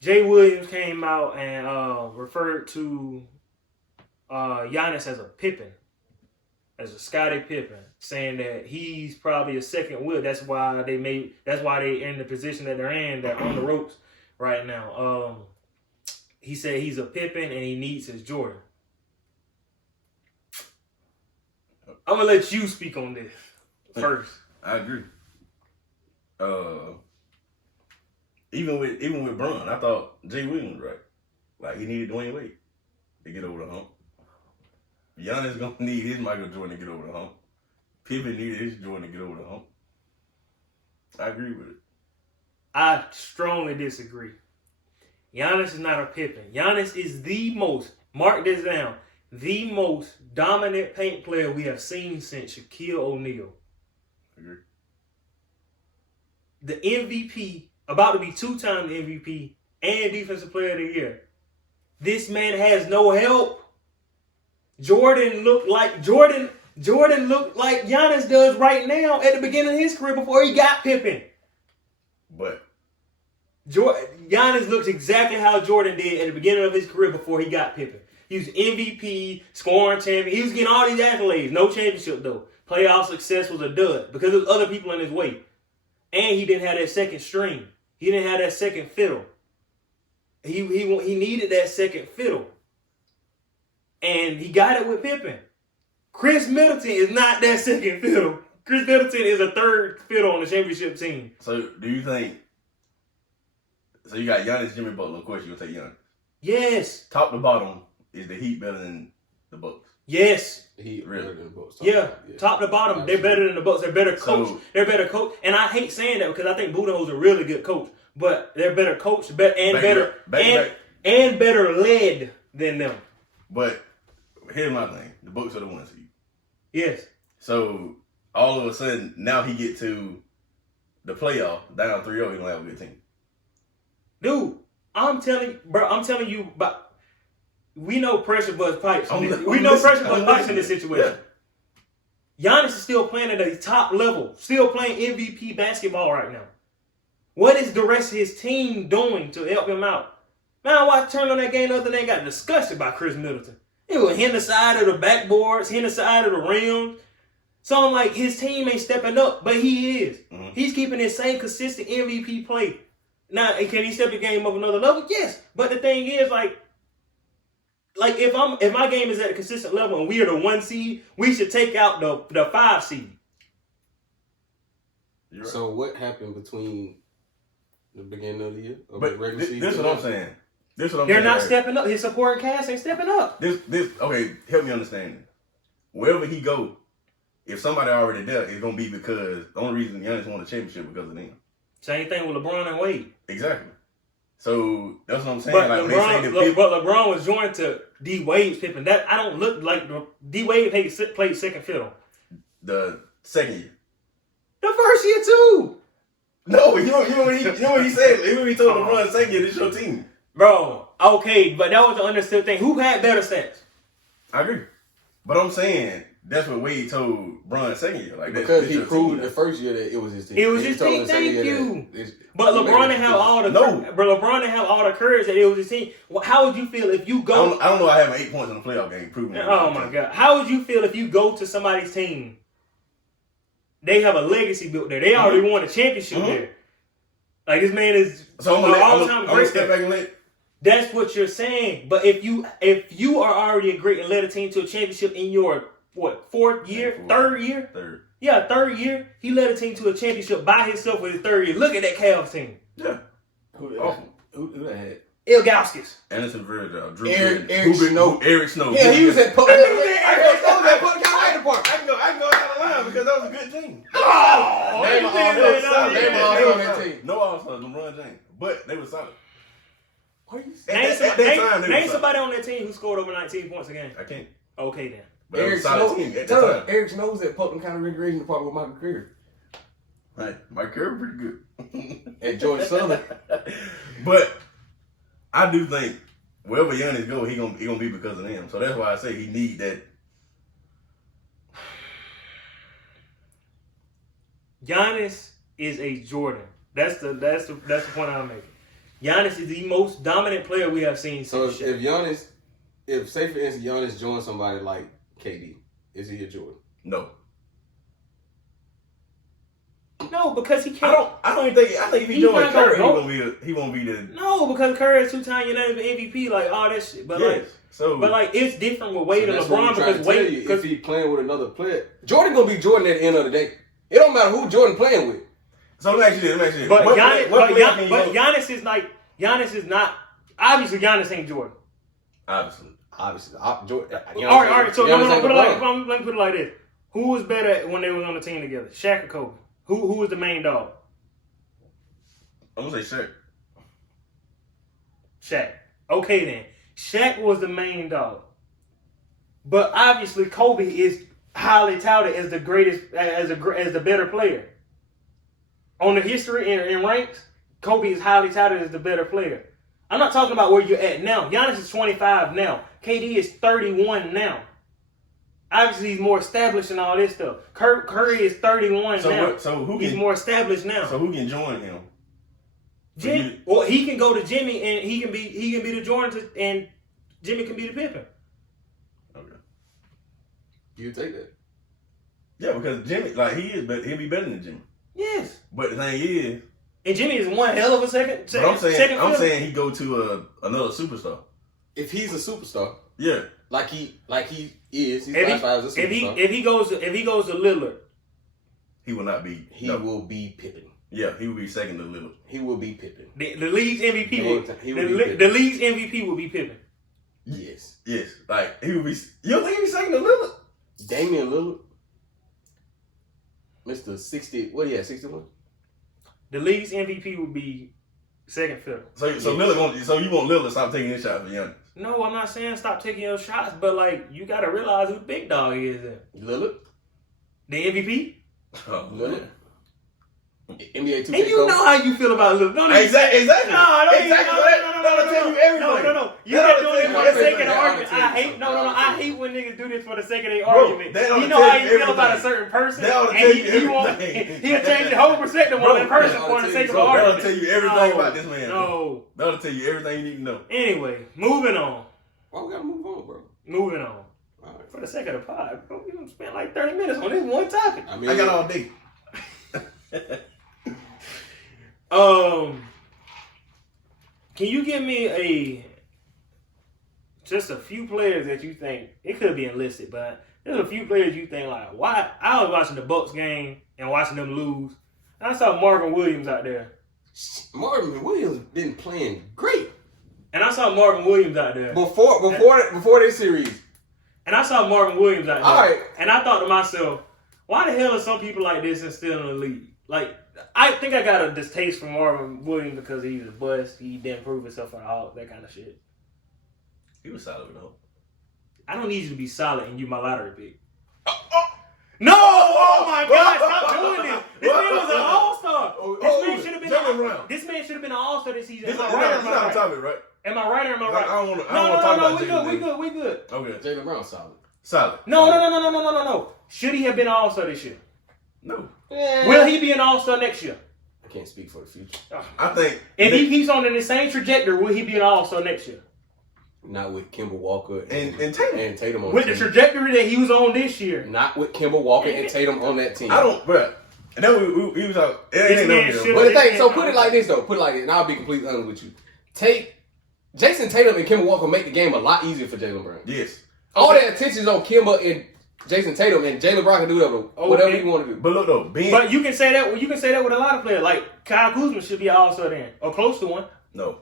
Jay Williams came out and referred to Giannis as a Pippen, as a Scottie Pippen, saying that he's probably a second wheel. That's why they're in the position that they're in, they're on the ropes right now. He said he's a Pippen and he needs his Jordan. I'm gonna let you speak on this first. I agree. Even with Bron, I thought Jay Williams was right. Like he needed Dwayne Wade to get over the hump. Giannis gonna need his Michael Jordan to get over the hump. Pippen needed his Jordan to get over the hump. I agree with it. I strongly disagree. Giannis is not a Pippen. Giannis is the most, mark this down, the most dominant paint player we have seen since Shaquille O'Neal. Agree. The MVP, about to be 2-time MVP and Defensive Player of the Year. This man has no help. Jordan looked like Giannis does right now at the beginning of his career before he got Pippen. But Giannis looks exactly how Jordan did at the beginning of his career before he got Pippen. He was MVP, scoring champion. He was getting all these accolades. No championship, though. Playoff success was a dud because there's other people in his way. And he didn't have that second string. He didn't have that second fiddle. He needed that second fiddle. And he got it with Pippen. Chris Middleton is not that second fiddle. Chris Middleton is a third fiddle on the championship team. So do you think? So you got Giannis, Jimmy Butler. Of course, you'll take Giannis. Yes. Top to bottom, is the Heat better than the Bucks? Yes. The Heat better than the Bucks. Yeah. Top to bottom, they're better than the Bucks. They're better coach. They're better coach. And I hate saying that because I think Budenholzer's a really good coach. But they're better coach and better led than them. But here's my thing: the Bucks are the 1 seed. Yes. So all of a sudden, now he get to the playoff down 3-0. He don't have a good team. Dude, I'm telling you, but we know pressure busts pipes. We know pressure busts pipes in this situation. Yeah. Giannis is still playing at a top level, still playing MVP basketball right now. What is the rest of his team doing to help him out? Man, I watched turn on that game the other day, got disgusted by Chris Middleton. He was hitting the side of the backboards, hitting the side of the rims. So I'm like, his team ain't stepping up, but he is. Mm-hmm. He's keeping his same consistent MVP play. Now, can he step the game up another level? Yes. But the thing is, like if my game is at a consistent level and we are the 1 seed, we should take out the 5 seed. Right. So what happened between the beginning of the year? But this is what I'm saying. They're not stepping up. His supporting cast ain't stepping up. Okay, help me understand. Wherever he go, if somebody already there, it's gonna be because the only reason Giannis won the championship because of them. Same thing with LeBron and Wade. Exactly. So that's what I'm saying. But like LeBron was joined to D Wade's Pippen. That I don't look like D Wade played second fiddle. The second year. The first year too. No, you know what he said. Even he told LeBron second year, this is your team. Bro, okay, but that was the understood thing. Who had better stats? I agree. But I'm saying, that's what Wade told Bron second year. Like because he proved the first year that it was his team. It was his team. Thank you. But LeBron didn't have all the courage that it was his team. How would you feel if you go? I don't know. I have 8 points in the playoff game. Proving. Oh my God! How would you feel if you go to somebody's team? They have a legacy built there. They already won a championship there. Like this man is all-time great. Step back and let. That's what you're saying. But if you are already a great and led a team to a championship in your third year? Third. Yeah, third year. He led a team to a championship by himself with his third year. Look at that Cavs team. Yeah. Who that had? Ilgauskas. Anderson Virgil. Drew Eric Snow. Eric Snow. Yeah, he was at Poddie. I can go down the line because that was a good team. Name all on that team. No all-stars, LeBron James. But they were solid. Name somebody on that team who scored over 19 points a game. I can't. Okay, then. But Eric Snow was at Putnam County Recreation Department with Michael Curry. Right. Mike Curry pretty good. And George Southern. But I do think wherever Giannis go, he gonna be because of them. So that's why I say he need that. Giannis is a Jordan. That's the point I'm making. Giannis is the most dominant player we have seen. So if say for instance Giannis joins somebody like KD, is he a Jordan? No. No, because he can't. I think if he joins Curry, he won't be the. No, because Curry is 2-time unanimous MVP, like all that shit. But it's different with Wade and LeBron because Wade. If he playing with another player, Jordan gonna be Jordan at the end of the day. It don't matter who Jordan playing with. So let me ask you this. But Giannis is like Giannis is not. Obviously, Giannis ain't Jordan. Obviously. Jordan. All right. So let me put it like this: who was better when they were on the team together, Shaq or Kobe? Who was the main dog? I'm gonna say Shaq. Shaq. Okay then. Shaq was the main dog. But obviously Kobe is highly touted as the greatest, as the better player. On the history and ranks, Kobe is highly touted as the better player. I'm not talking about where you're at now. Giannis is 25 now. KD is 31 now. Obviously, he's more established and all this stuff. Curry is 31 now. He's more established now. So who can join him? Jimmy. Well, he can go to Jimmy and he can be the Jordan and Jimmy can be the Pippen. Okay. You take that? Yeah, because Jimmy, like he'll be better than Jimmy. Yes. But the thing is, and Jimmy is one hell of a second. But I'm saying he go to another superstar. If he's a superstar, yeah, like he is, he's classified as a superstar. If he goes to Lillard, he will not be. He will be Pippen. Yeah, he will be second to Lillard. He will be Pippen. The league's MVP the league's MVP will be Pippen. Yes. Like he will be. You don't think he'll be second to Lillard? Damian Lillard, Mr. 60. What he at? 61. The league's MVP would be second fiddle. So Lillard so you want Lillard to stop taking his shot for Giannis? No, I'm not saying stop taking your shots, but like you gotta realize who the big dog is then. Lillard? The MVP? Oh, Lillard. NBA 2K. And you know how you feel about Lillard. Exactly. No. You got doing this for the sake of the argument. I hate when niggas do this for the sake of their argument. You know how you feel about a certain person, and he'll change the whole perspective on that person for the sake of an argument. That'll tell you everything about this man. No. That'll tell you everything you need to know. Anyway, moving on. Why we gotta move on, bro? Moving on. All right. For the sake of the pod, bro, we gonna spend like 30 minutes on this one topic. I mean, I got all day. Can you give me just a few players that you think, it could be enlisted, but there's a few players you think like, why? I was watching the Bucks game and watching them lose, and I saw Marvin Williams out there. Marvin Williams been playing great. And I saw Marvin Williams out there. Before this series. And I saw Marvin Williams out there. All right. And I thought to myself, why the hell are some people like this and still in the league? Like, I think I got a distaste for Marvin Williams because he's a bust. He didn't prove himself at all, that kind of shit. He was solid though. I don't need you to be solid and you my lottery pick. No! Oh my God! Stop doing this. This man was an all-star. This man should have been an all-star this season. Am I right or am I right? Topic, right? Am I right or am I right? I don't want to talk about we good. Okay. Jaylen Brown solid. Solid. No. Should he have been an All-Star this year? No. Will he be an All-Star next year? I can't speak for the future. I think if he keeps on in the same trajectory, will he be an All-Star next year? Not with Kemba Walker and Tatum. And Tatum on with the the trajectory that he was on this year. Not with Kemba Walker and Tatum on that team. I don't, bro. And then we was out. It ain't no deal. But the thing, so put it like this though. Put it like this, and I'll be completely honest with you. Jason Tatum and Kemba Walker make the game a lot easier for Jaylen Brown. Yes. All that attention is on Kemba and Jason Tatum, and Jaylen Brown can do whatever he want to do. But look though, but you can say that. You can say that with a lot of players. Like Kyle Kuzma should be an All-Star then, or close to one. No.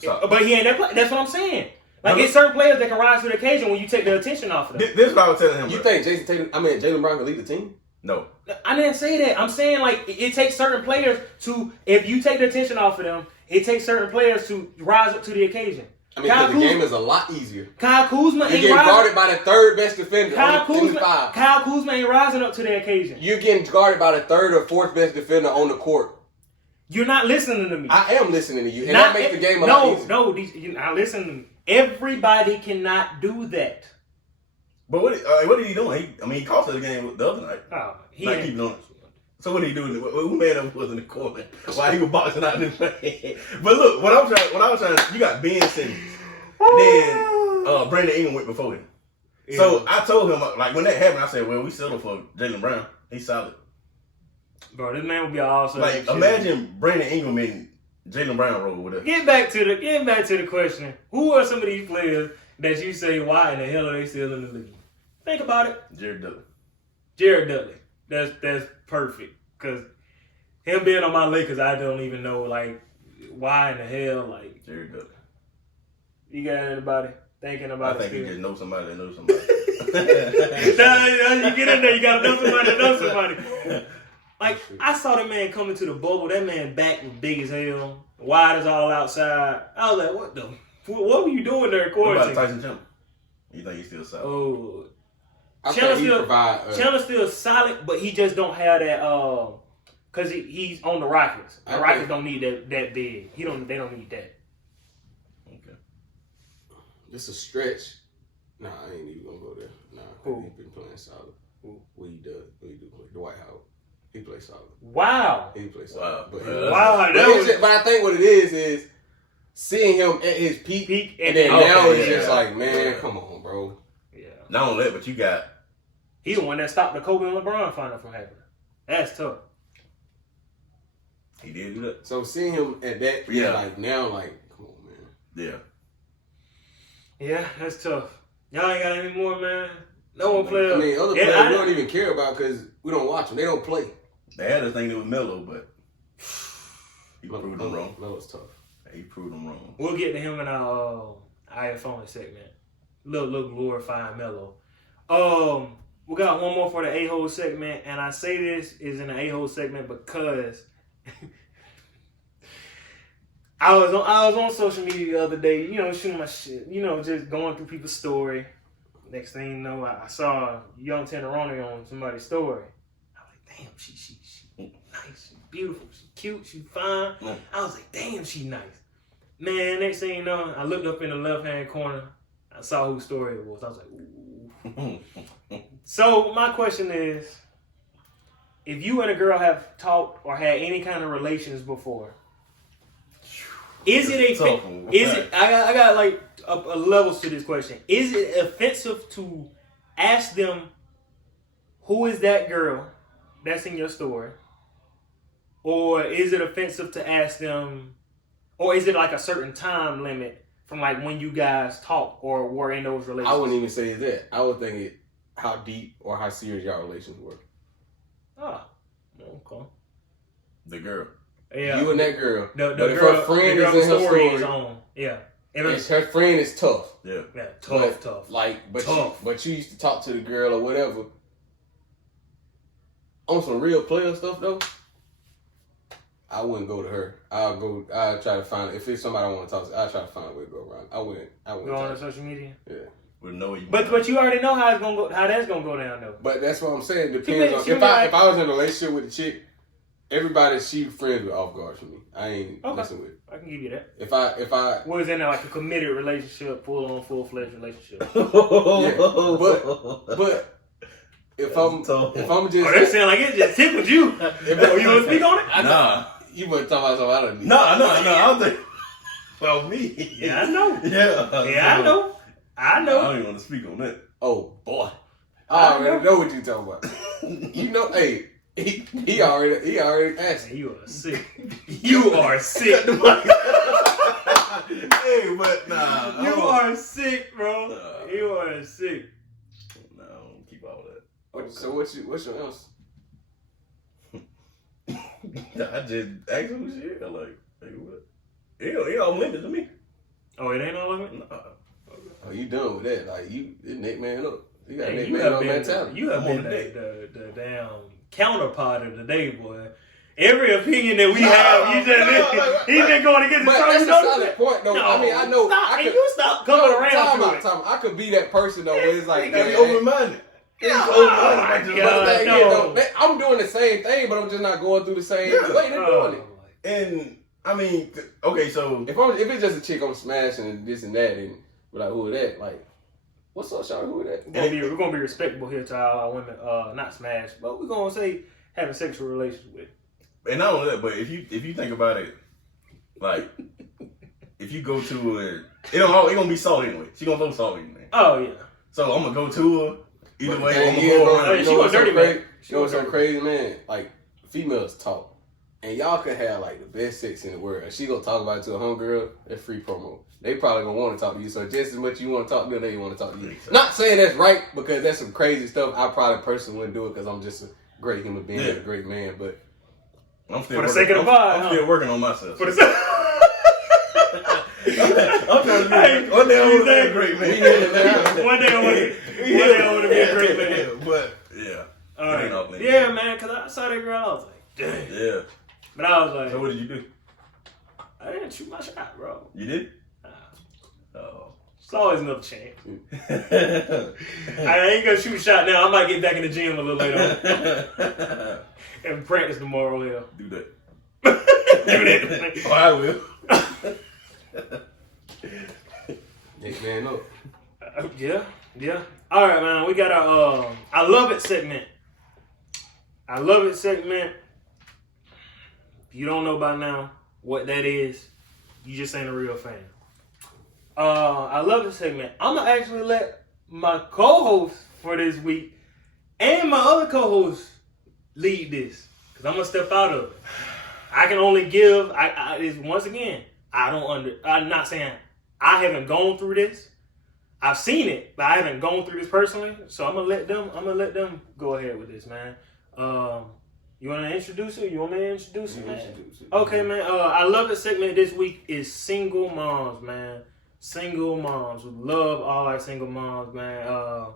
But he ain't that. That's what I'm saying. Like, it's certain players that can rise to the occasion when you take the attention off of them. This is what I was telling him. You think Jaylen Brown can lead the team? No. I didn't say that. I'm saying, like, it takes certain players to, if you take the attention off of them, it takes certain players to rise up to the occasion. I mean, because the game is a lot easier. Kyle Kuzma ain't You're getting guarded by the third best defender on the five. Kyle Kuzma ain't rising up to the occasion. You're getting guarded by the third or fourth best defender on the court. You're not listening to me. I am listening to you, and that makes the game a lot easier. No, you're not listening to me. Everybody cannot do that. But what did he do? He cost us the game the other night. Oh, he not keep doing it. So what did he do? Who made him was in the corner while he was boxing out in the man? But look, what I was trying, you got Ben Simmons, then Brandon Ingram went before him. Yeah. So I told him, like, when that happened, I said, well, we settled for Jaylen Brown. He's solid. Bro, this man will be awesome. Like, imagine Brandon Ingram and Jaylen Brown roll with us. Getting back to the question, who are some of these players that you say, why in the hell are they still in the league? Think about it. Jared Dudley. That's perfect. Because him being on my Lakers, I don't even know, like, why in the hell, like. Jared Dudley. You got anybody thinking about it? I think you just know somebody that knows somebody. You get in there, you got to know somebody that knows somebody. Like, I saw that man come into the bubble. That man back was big as hell. Wide as all outside. I was like, what were you doing there in quarantine? What about Tyson Chandler? You think he's still solid? Oh. Chandler's still solid, but he just don't have that, because he's on the Rockets. The Rockets don't need that big. They don't need that. Okay. Just a stretch. Nah, I ain't even going to go there. Nah, he's been playing solid. What he do? Dwight Howard. He plays solid. Wow. He plays solid. Wow. But I think what it is seeing him at his peak and then now it's just like, man, come on, bro. Yeah. Not only that, but you got. He the one that stopped the Kobe and LeBron final from happening. That's tough. He did do that. So seeing him at that, like now, like, come on, man. Yeah. Yeah, that's tough. Y'all ain't got any more, man. No one plays. I mean, other players we don't even care about because we don't watch them. They don't play. They had a thing that was Melo, but he proved them wrong. Melo's tough. He proved them wrong. We'll get to him in our iPhone segment. Little glorifying Melo. We got one more for the A-hole segment, and I say this is in the A-hole segment because I was on social media the other day, shooting my shit, just going through people's story. Next thing you know, I saw young Tenderoni on somebody's story. I was like, damn, she nice, she beautiful, she cute, she fine. Yeah. I was like, damn, she nice. Man, next thing you know, I looked up in the left-hand corner. I saw whose story it was. I was like, ooh. So my question is, if you and a girl have talked or had any kind of relations before, is it I got like a levels to this question. Is it offensive to ask them who is that girl that's in your story? Or is it offensive to ask them, or is it like a certain time limit from like when you guys talk or were in those relationships? I wouldn't even say that. I would think how deep or how serious y'all relations were. Ah, okay. The girl. Yeah. You and that girl. The but if girl, her friend the is in her story, is on. Yeah. If her friend is tough. Yeah. Yeah, tough. But you used to talk to the girl or whatever. On some real player stuff though, I wouldn't go to her. I'll try to find, if it's somebody I want to talk to, I'll try to find a way to go around. I wouldn't go on social media? Yeah. But you already know how that's gonna go down though. But that's what I'm saying. Depends on if I was in a relationship with a chick everybody she friends with off guard for me. I ain't messing with it. I can give you that. If I what is that now, like a committed relationship, full-fledged relationship? yeah, but if I'm just they sound like it just tickled you. You want to speak on it? Nah. You want to talk about something I don't need. No, I don't think. Well, me. Yeah, I know. Yeah, I know. I don't even want to speak on that. Oh boy, I already know what you talking about. You know, hey, he already asked. You are sick. You are sick. Hey, but nah. You are sick, bro. You are sick. No, I don't keep all that. So what's your answer? I just asked him shit. I'm like, hey, what? It all limit to me. Oh, it ain't all limit? Nah. Oh, you done with that? Like you neck man up. You got neck you man have up been, mentality. You have been the damn counterpart of the day, boy. Every opinion that we have, he's been going against the But that's a solid point, though. No, I mean, I know. Stop, you stop coming around to it. I could be that person though. Where it's like, You gotta be open-minded. I'm doing the same thing, but I'm just not going through the same way they're doing it. And I mean, okay, so if it's just a chick I'm smashing and this and that, and we're like, who is that? Like, what's up, Shawty? Who is that? We're gonna be respectable here to all our women, not smash, but we're gonna say having sexual relations with. And not only that, but if you think about it, like if you go to it gonna be salt anyway. She gonna throw salt anyway. Oh yeah. So I'm gonna go to her. Either way, I'm gonna go around. She was dirty, man. You know what's so crazy, man? Like females talk. And y'all could have like the best sex in the world. And she gonna talk about it to a homegirl, that's free promo. They probably gonna want to talk to you. So just as much you want to talk to them, they want to talk to you. Not saying that's right, because that's some crazy stuff. I probably personally wouldn't do it because I'm just a great human being and a great man. But I'm still for the sake of the pod, I'm still working on myself. For the sake. I'm trying to be. One day I want to be a great man. One day I want to be a great man. But yeah. All right. Yeah, man. Because I saw that girl, I was like, dang. Yeah. But I was like, so what did you do? I didn't shoot my shot, bro. You did? Oh. It's always another chance. I ain't gonna shoot a shot now. I might get back in the gym a little later on. And practice tomorrow here. Do that. Do that. Oh, I will. Next man up. Yeah. All right, man. We got our I love it segment. I love it segment. If you don't know by now what that is, you just ain't a real fan. I love this segment. I'm gonna actually let my co-host for this week and my other co-host lead this, because I'm gonna step out of it. I can only give. Once again, I'm not saying I haven't gone through this. I've seen it, but I haven't gone through this personally. So I'm gonna let them go ahead with this, man. You want to introduce it? You want me to introduce it, man? Okay, man. I love the segment this week is single moms, man. Single moms. We love all our single moms, man.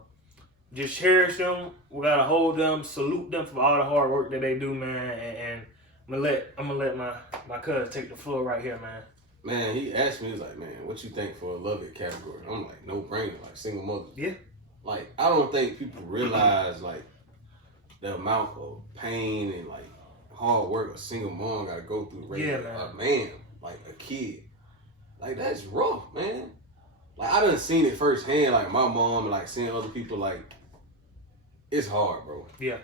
Just cherish them. We gotta hold them, salute them for all the hard work that they do, man. And I'm gonna let my cousin take the floor right here, man. Man, he asked me, he was like, man, what you think for a love it category? I'm like, no brainer, like single mother. Yeah. Like, I don't think people realize like the amount of pain and like hard work a single mom gotta go through raising a man, like a kid. Like, that's rough, man. Like, I done seen it firsthand, like my mom and like seeing other people, like, it's hard, bro. Yeah.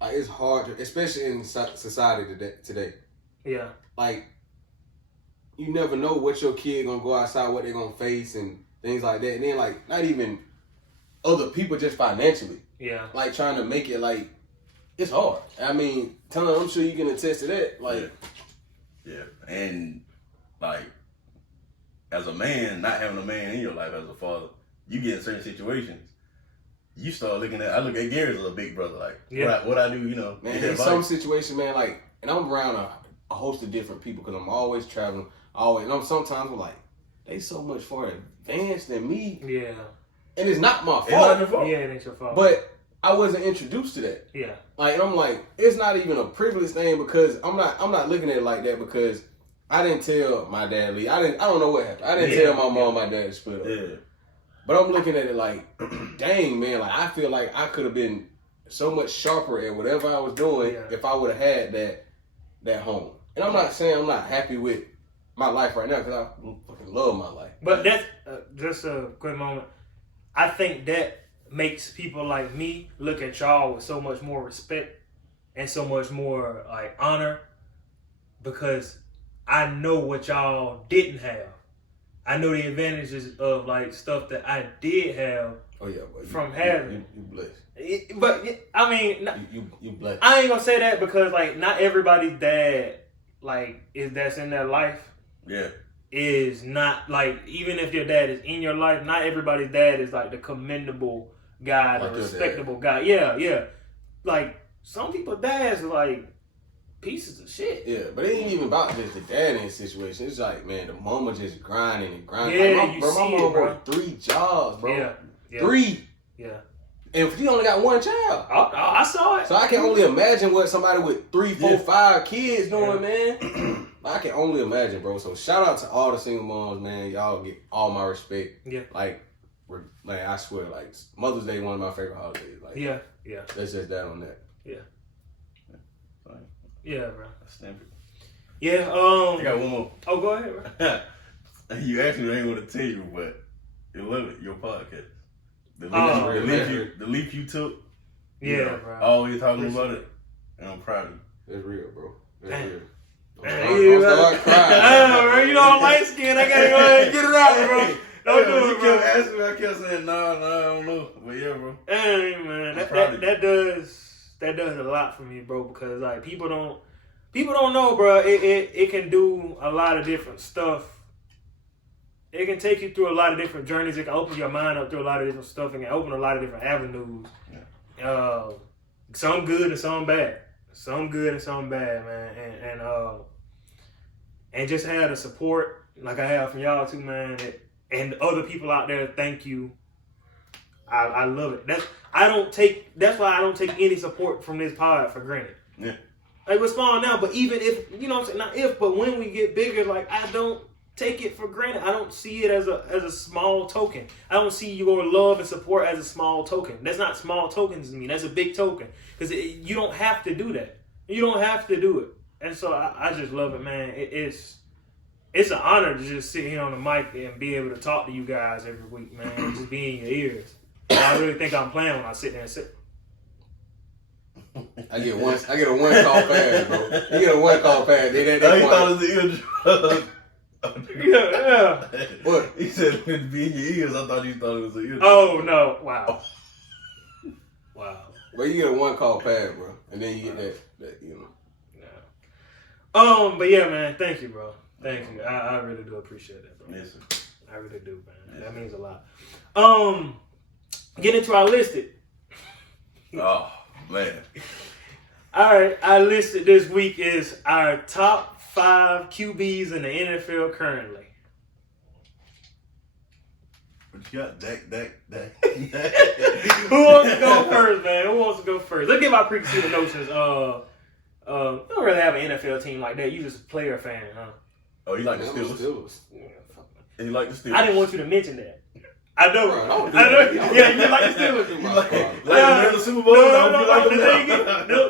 Like, it's hard, especially in society today. Yeah. Like, you never know what your kid gonna go outside, what they gonna face and things like that. And then like, not even other people, just financially. Yeah. Like, trying to make it, like, it's hard. I mean, I'm sure you can attest to that. Like, yeah. And like, as a man, not having a man in your life as a father, you get in certain situations, you start looking at, I look at Gary as a big brother, like, what I do, you know. Man, in some situations, man, like, and I'm around a host of different people because I'm always traveling, and sometimes I'm like, they so much far advanced than me. Yeah. And it's not my fault. It's not your fault. Yeah, it ain't your fault. But I wasn't introduced to that. Yeah. Like, and I'm like, it's not even a privilege thing, because I'm not looking at it like that, because I didn't tell my dad leave. I don't know what happened. I didn't tell my mom, my dad split up. Yeah. But I'm looking at it like, dang, man, like, I feel like I could have been so much sharper at whatever I was doing if I would have had that that home. And I'm not saying I'm not happy with my life right now because I fucking love my life. But that's just a quick moment. I think that makes people like me look at y'all with so much more respect and so much more like honor because I know what y'all didn't have. I know the advantages of like stuff that I did have. Oh yeah, but from having. You blessed. But I mean, you blessed. I ain't gonna say that because like not everybody's dad like is that's in their life. Yeah. Is not like even if your dad is in your life, not everybody's dad is like the commendable guy, the respectable guy. Yeah. Like some people's dads are like pieces of shit. Yeah, but it ain't even about just the dad in this situation. It's like, man, the mama just grinding and grinding. Yeah, like, my mama worked 3 jobs, bro. Yeah. 3. Yeah. And she only got 1 child. I saw it. So I can only imagine what somebody with 3, 4, 5 kids doing, man. I can only imagine, bro. So shout out to all the single moms, man. Y'all get all my respect. Yeah. Like, man, I swear, like Mother's Day, one of my favorite holidays. Like, yeah. Let's just that on that. Yeah, bro. Stanford. Yeah. I got one more. Oh, go ahead, bro. You actually ain't want to tell you, but you love it. Your podcast. The leap you took. Yeah, bro. Always talking about it, and I'm proud of you. It's real, bro. It's real. Don't start crying. Bro, you know I'm light skinned. I gotta go ahead and get it out, bro. Don't do it, bro. You kept asking me. I kept saying, no, I don't know. But yeah, bro. Hey, man, that does a lot for me, bro. Because like people don't know, bro. It can do a lot of different stuff. It can take you through a lot of different journeys. It can open your mind up through a lot of different stuff. It can open a lot of different avenues. Yeah. Some good and some bad. Some good and some bad, man. And just have the support like I have from y'all too, man. And other people out there, thank you. I love it. That's why I don't take any support from this pod for granted. Yeah. Like we're small now, but even if you know what I'm saying, not if, but when we get bigger, like I don't take it for granted. I don't see it as a small token. I don't see your love and support as a small token. That's not small tokens to me. That's a big token. Because you don't have to do that. You don't have to do it. And so I just love it, man. It's an honor to just sit here on the mic and be able to talk to you guys every week, man. And just be in your ears. And I really think I'm playing when I sit there and sit. I get a 1 call pass, bro. You get a 1 call pass. They thought it was the eardrum. Yeah. What? He said it'd be in your ears. I thought you thought it was an eardrum. Oh no! Wow. But you get a 1 call pass, bro, and then you get that you know. Yeah. But yeah, man. Thank you, bro. Thank you. I really do appreciate that, bro. Yes, sir. I really do, man. Yes, that means a lot. Get into our listed. Oh man. All right, our listed this week is our top 5 QBs in the NFL currently. What you got? Dak. Who wants to go first, man? Who wants to go first? Let's give our preconceived notions. You don't really have an NFL team like that. You just a player fan, huh? Oh, you like the Steelers? And you like the Steelers? I didn't want you to mention that. I know. Bro, Yeah, you like the Steelers. Like the Super Bowl? No.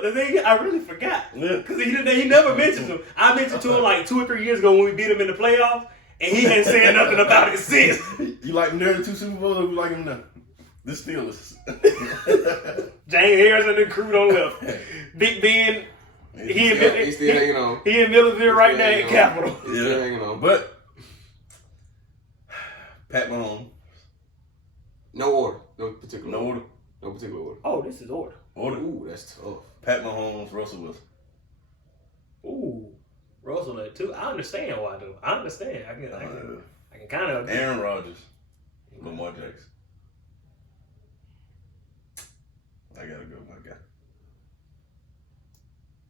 The thing is, I really forgot. Because he never mentions them. I mentioned to him like 2 or 3 years ago when we beat him in the playoffs, and he hadn't said nothing about it since. You like them there 2 Super Bowls, or you like them now? The Steelers. James Harrison and crew on left. Big Ben, he's still hanging on. He in Millersville right now in Capital. He's still hanging on. But Pat Mahomes. No order. No particular No order. No particular order. Oh, this is order. Ooh, that's tough. Pat Mahomes, Russell Wilson. Ooh, Russell at 2. I understand why though. I understand. I can kind of agree. Aaron Rodgers, Lamar Jackson. I gotta go, my guy.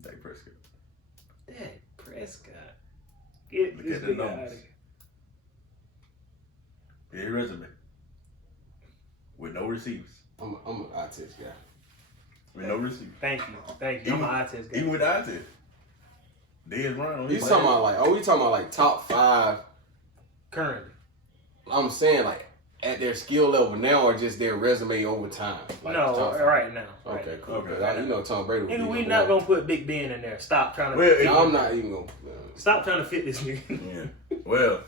Dak Prescott. Dak Prescott. Get this big guy out of here. His resume. With no receivers. I'm an eye test guy. With no receivers. Thank you. I'm an eye test guy. Even with the eye test. Dead run. You talking about like? Oh, we talking about like top 5 currently? I'm saying like at their skill level now or just their resume over time? Like right now. Okay, cool. Okay. You know Tom Brady. Nigga, we not gonna put Big Ben in there. Stop trying to. Well, no, I'm not even gonna. Stop trying to fit this nigga. Yeah. Well.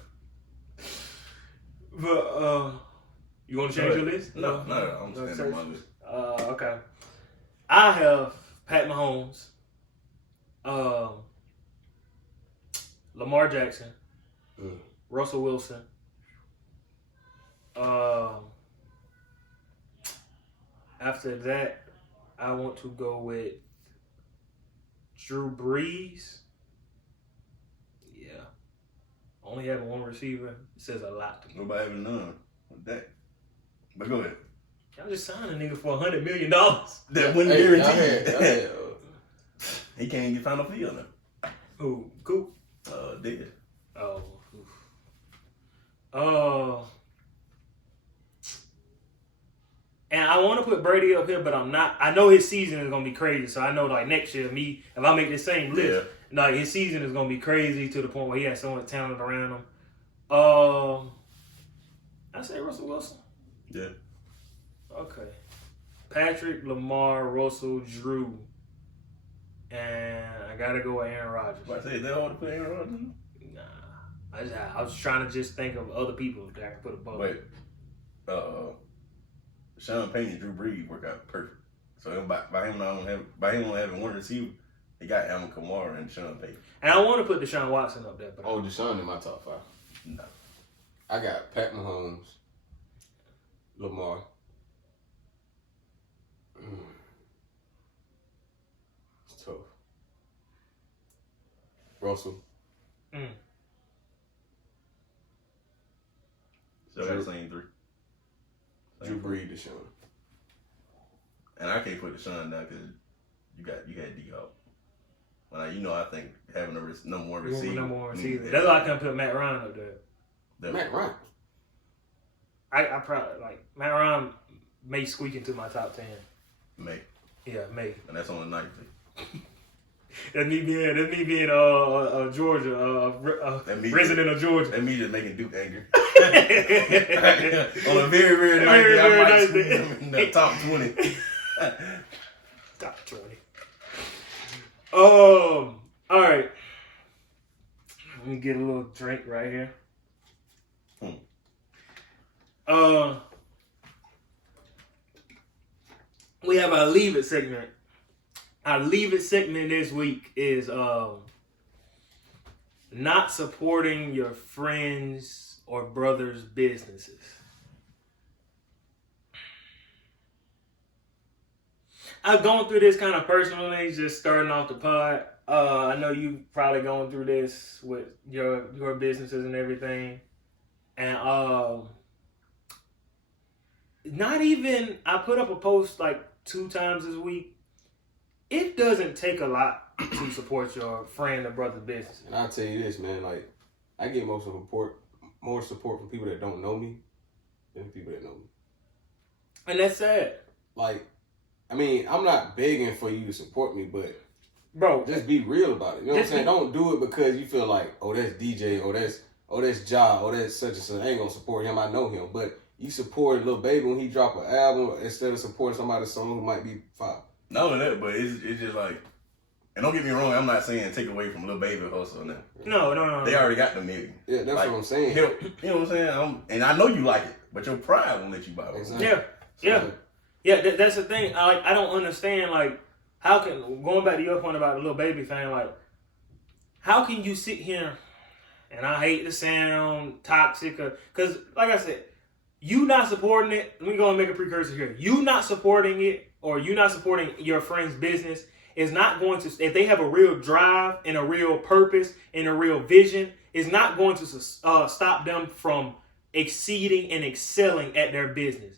But you want to change your list? No, I'm standing on my list. Okay. I have Pat Mahomes, Lamar Jackson, Russell Wilson. After that, I want to go with Drew Brees. Yeah. Only having one receiver says a lot to me. Nobody having none with that. But go ahead. Y'all just signed a nigga for $100 million. That wouldn't guarantee. He can't even get final fee on him. Who? Coop? Dead. Oh. And I want to put Brady up here, but I'm not. I know his season is gonna be crazy, so I know like next year, if I make the same list, like his season is gonna be crazy to the point where he has so much talent around him. I say Russell Wilson. Yeah. Okay. Patrick, Lamar, Russell, Drew, and I gotta go with Aaron Rodgers. I say they all to put Aaron Rodgers in? Nah, I was trying to just think of other people that I can put above. Wait. Sean Payne and Drew Brees work out perfect. So by him only having one receiver, he got Alvin Kamara and Sean Payne. And I want to put Deshaun Watson up there. But Deshaun in my top 5. No. I got Pat Mahomes, Lamar. It's tough. Russell. So that's the same 3. Drew Brees, Deshaun. And I can't put Deshaun down because you had D-Hop. Well, I think having a number one receiver. That's why I can put Matt Ryan up there. Matt Ryan. I probably like Matt Ryan may squeak into my top 10. May. Yeah, may. And that's on the 9th. That's me being Georgia, resident of Georgia. That me just making Duke angry. On a very, very nice day, I might squeeze him in the top 20. Top 20. All right. Let me get a little drink right here. We have our Leave It segment. Our Leave It segment this week is not supporting your friends or brothers' businesses. I've gone through this kind of personally, just starting off the pod. I know you probably going through this with your businesses and everything. And I put up a post like 2 times this week. It doesn't take a lot to support your friend or brother's business. And I'll tell you this, man, like I get more support from people that don't know me than people that know me. And that's sad. Like, I mean, I'm not begging for you to support me, but bro, just be real about it. You know what I'm saying? Don't do it because you feel like, oh, that's DJ, or that's Ja, or that's such and such. I ain't gonna support him. I know him. But you support Lil Baby when he drop an album instead of supporting somebody's song who might be fire. Not only that, but it's just like, and don't get me wrong, I'm not saying take away from Lil Baby hustle now. No. They already got the million. Yeah, that's like, what I'm saying. You know what I'm saying? And I know you like it, but your pride won't let you buy it. Exactly. Yeah. That's the thing. I don't understand. Like, how can, going back to your point about the Lil Baby thing, like, how can you sit here, and I hate the sound toxic, because like I said, you not supporting it. Let me go and make a precursor here. You not supporting it, or you not supporting your friend's business is not going to, if they have a real drive and a real purpose and a real vision, is not going to stop them from exceeding and excelling at their business.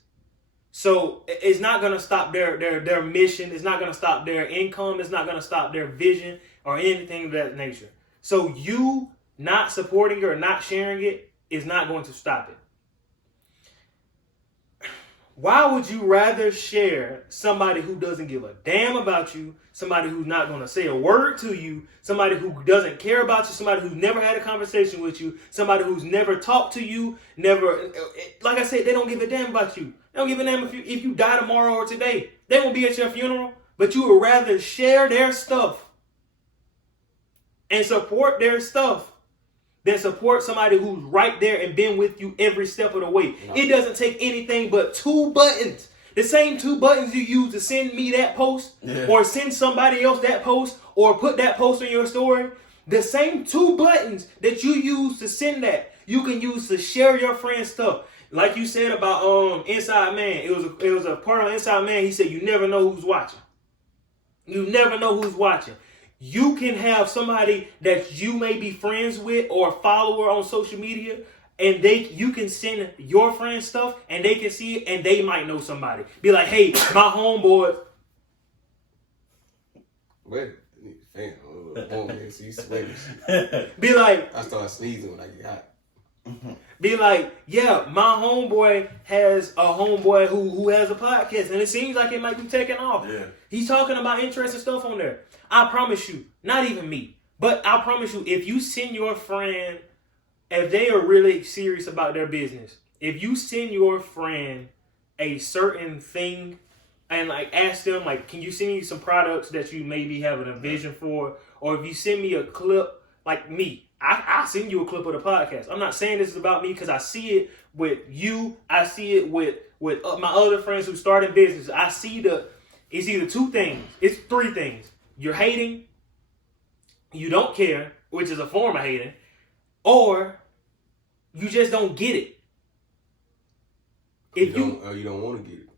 So it's not going to stop their mission. It's not going to stop their income. It's not going to stop their vision or anything of that nature. So you not supporting it or not sharing it is not going to stop it. Why would you rather share somebody who doesn't give a damn about you, somebody who's not going to say a word to you, somebody who doesn't care about you, somebody who's never had a conversation with you, somebody who's never talked to you, never, like I said, they don't give a damn about you. They don't give a damn if you die tomorrow or today. They won't be at your funeral, but you would rather share their stuff and support their stuff than support somebody who's right there and been with you every step of the way. No. It doesn't take anything but 2 buttons. The same 2 buttons you use to send me that post or send somebody else that post or put that post in your story. The same 2 buttons that you use to send that, you can use to share your friend's stuff. Like you said about Inside Man. It was a part on Inside Man. He said you never know who's watching. You never know who's watching. You can have somebody that you may be friends with or a follower on social media, and you can send your friend stuff and they can see it and they might know somebody. Be like, hey, my homeboy. Wait, fan, so you sweating. Be like, I start sneezing when I get hot. Be like, yeah, my homeboy has a homeboy who has a podcast and it seems like it might be taking off. Yeah. He's talking about interesting stuff on there. I promise you, not even me, but I promise you, if you send your friend, if they are really serious about their business, if you send your friend a certain thing and like ask them, like, can you send me some products that you maybe having a vision for? Or if you send me a clip, like me, I send you a clip of the podcast. I'm not saying this is about me because I see it with you. I see it with my other friends who started business. I see it's either 2 things. It's 3 things. You're hating, you don't care, which is a form of hating, or you just don't get it. If you don't want to get it.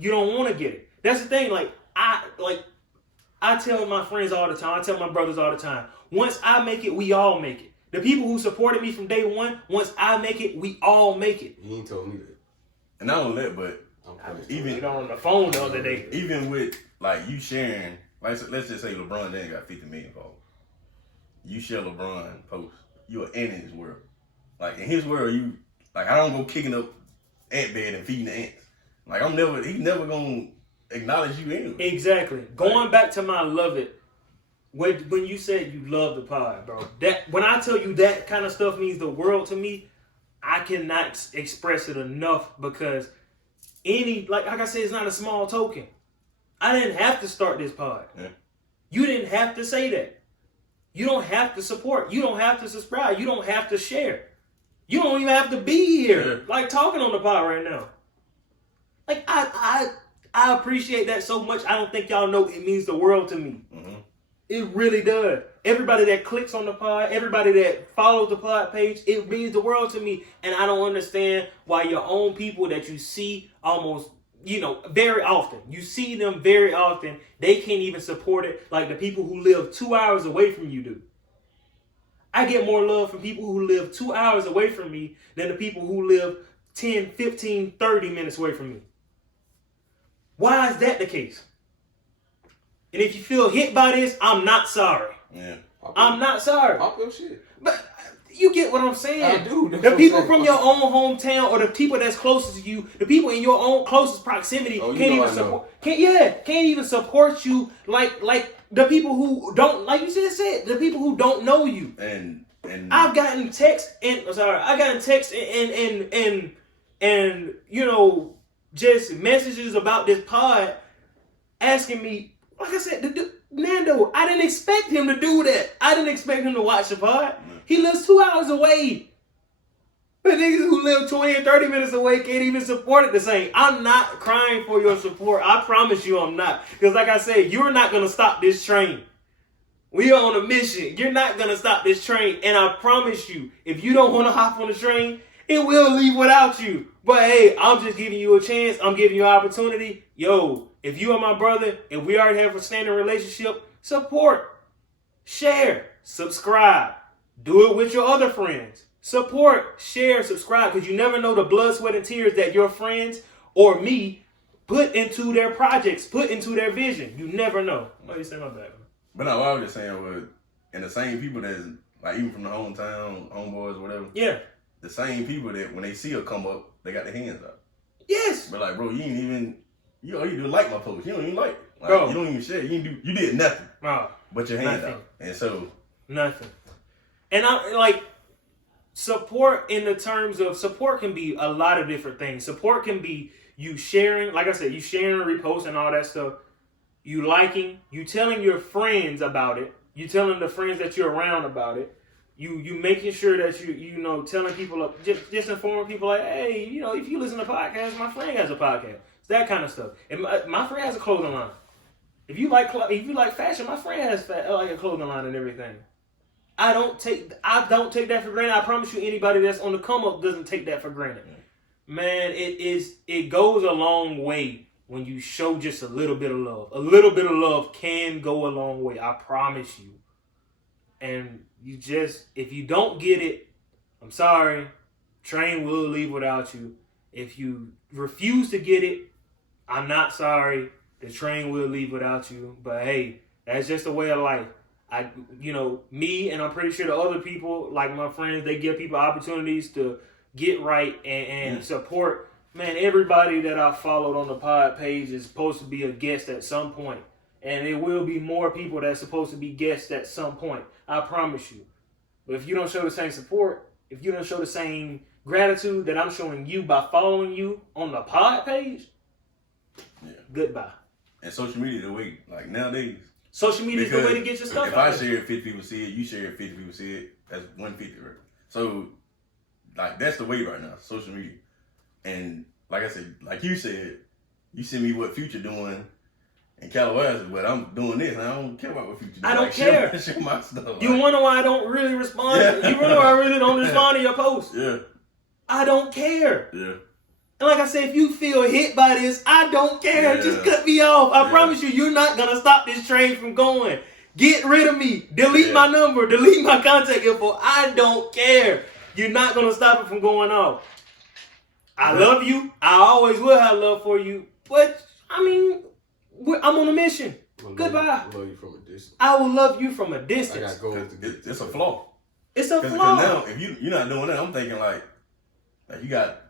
You don't want to get it. That's the thing. I tell my friends all the time. I tell my brothers all the time. Once I make it, we all make it. The people who supported me from day one, once I make it, we all make it. You ain't told me that. And not only that, but even on the phone the other day. Even with like you sharing, like let's just say LeBron James got 50 million followers. You share LeBron post, you are in his world. Like in his world, you like I don't go kicking up ant bed and feeding the ants. Like he's never gonna acknowledge you anyway. Exactly. Going back to my love it. When you said you love the pod, bro, that when I tell you that kind of stuff means the world to me, I cannot express it enough because like I said, it's not a small token. I didn't have to start this pod. Yeah. You didn't have to say that. You don't have to support. You don't have to subscribe. You don't have to share. You don't even have to be here, like talking on the pod right now. Like I appreciate that so much. I don't think y'all know it means the world to me. Mm-hmm. It really does. Everybody that clicks on the pod, everybody that follows the pod page, it means the world to me. And I don't understand why your own people that you see almost, very often. You see them very often. They can't even support it like the people who live 2 hours away from you do. I get more love from people who live 2 hours away from me than the people who live 10, 15, 30 minutes away from me. Why is that the case? And if you feel hit by this, I'm not sorry. Yeah. I'm not sorry. Pop your shit. But you get what I'm saying. I do. The people from your own hometown or the people that's closest to you, the people in your own closest proximity can't even support you like the people who don't, like you just said, the people who don't know you. And I've gotten texts and just messages about this pod asking me, like I said, Nando, I didn't expect him to do that. I didn't expect him to watch the pod. He lives 2 hours away. But niggas who live 20 and 30 minutes away can't even support it the same. I'm not crying for your support. I promise you I'm not. Because like I said, you're not going to stop this train. We are on a mission. You're not going to stop this train. And I promise you, if you don't want to hop on the train, it will leave without you. But hey, I'm just giving you a chance. I'm giving you an opportunity. Yo, if you are my brother and we already have a standing relationship, support, share, subscribe. Do it with your other friends. Support, share, subscribe, because you never know the blood, sweat, and tears that your friends or me put into their projects, put into their vision. You never know. What you say about that? But no, what I was just saying was, and the same people that's, like, even from the hometown, homeboys or whatever. Yeah. The same people that when they see her come up, they got their hands up. Yes. But like, bro, you ain't even, all you do is like my post. You don't even like. Bro. You don't even share. You did nothing. Bro. But your hand Nothing. out. And so. Nothing. And I like support in the terms of support can be a lot of different things. Support can be you sharing, like I said, you sharing, reposting, all that stuff. You liking, you telling your friends about it. You telling the friends that you're around about it. You making sure that you know telling people just informing people like, hey, you know, if you listen to podcasts, my friend has a podcast. It's that kind of stuff. And my friend has a clothing line. If you like fashion, my friend has like a clothing line and everything. I don't take that for granted. I promise you, anybody that's on the come up doesn't take that for granted. Man, it goes a long way when you show just a little bit of love. A little bit of love can go a long way. I promise you. And if you don't get it, I'm sorry. Train will leave without you. If you refuse to get it, I'm not sorry. The train will leave without you. But hey, that's just a way of life. Me and I'm pretty sure the other people, like my friends, they give people opportunities to get right and support. Man, everybody that I followed on the pod page is supposed to be a guest at some point. And there will be more people that's supposed to be guests at some point. I promise you. But if you don't show the same support, if you don't show the same gratitude that I'm showing you by following you on the pod page, goodbye. And social media the way, like nowadays. Social media is the way to get your stuff if out. If I share it, 50 people see it, you share it, 50 people see it, that's 150, right? So, like, that's the way right now, social media. And like I said, like you said, you see me what Future doing in California, but I'm doing this, and I don't care about what Future doing. I don't care. Share my stuff. You wonder why I don't really respond? Yeah. You wonder why I really don't respond to your posts? Yeah. I don't care. Yeah. And like I said, if you feel hit by this, I don't care. Yeah. Just cut me off. I promise you're not going to stop this train from going. Get rid of me. Delete my number. Delete my contact info. I don't care. You're not going to stop it from going off. I love you. I always will have love for you. But, I mean, I'm on a mission. Goodbye. I love you from a distance. I will love you from a distance. I got goals to get. It's a flaw. It's a flaw. Because now, if you're not doing that, I'm thinking like you got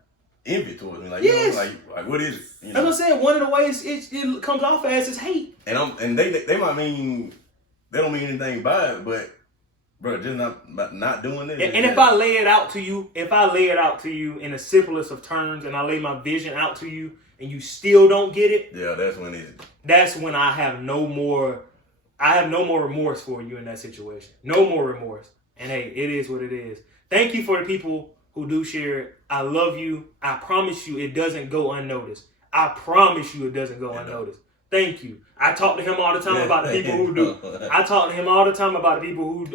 envy towards me. Like, yes. You know, like what is it? You know? As I said, one of the ways it comes off as is hate. And they might mean, they don't mean anything by it, but bro, just not doing this. And if I lay it out to you, in the simplest of terms, and I lay my vision out to you, and you still don't get it, that's when I have no more remorse for you in that situation. No more remorse. And hey, it is what it is. Thank you for the people who do share it. I love you. I promise you it doesn't go unnoticed. I promise you it doesn't go unnoticed. Thank you. I talk to him all the time about the people who do. I talk to him all the time about the people who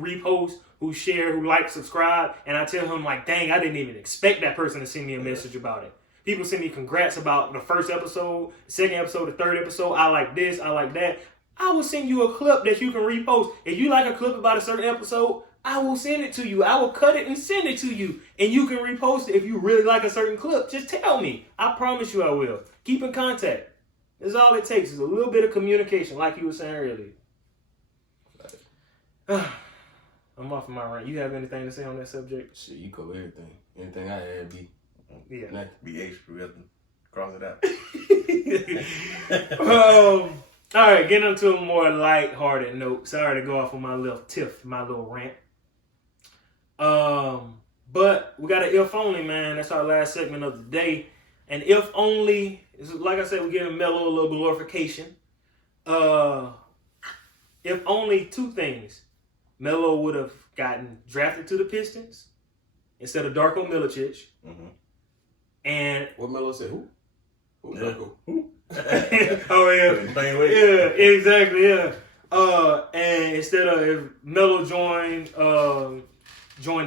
repost, who share, who like, subscribe. And I tell him like, dang, I didn't even expect that person to send me a message about it. People send me congrats about the first episode, the second episode, the third episode. I like this, I like that. I will send you a clip that you can repost. If you like a clip about a certain episode, I will send it to you. I will cut it and send it to you. And you can repost it if you really like a certain clip. Just tell me. I promise you I will. Keep in contact. That's all it takes is a little bit of communication, like you were saying earlier. I'm off of my rant. You have anything to say on that subject? Shit, you cover everything. Anything I add, be extra. We have to cross it out. All right, getting into a more light-hearted note. Sorry to go off on my little tiff, my little rant. But we got an if only, man. That's our last segment of the day. And if only, like I said, we're giving Melo a little glorification. If only two things. Melo would have gotten drafted to the Pistons instead of Darko Milicic. Mm-hmm. And what Melo said? Who? Darko? Who? Oh yeah. Yeah, exactly, yeah. And instead of if Melo joined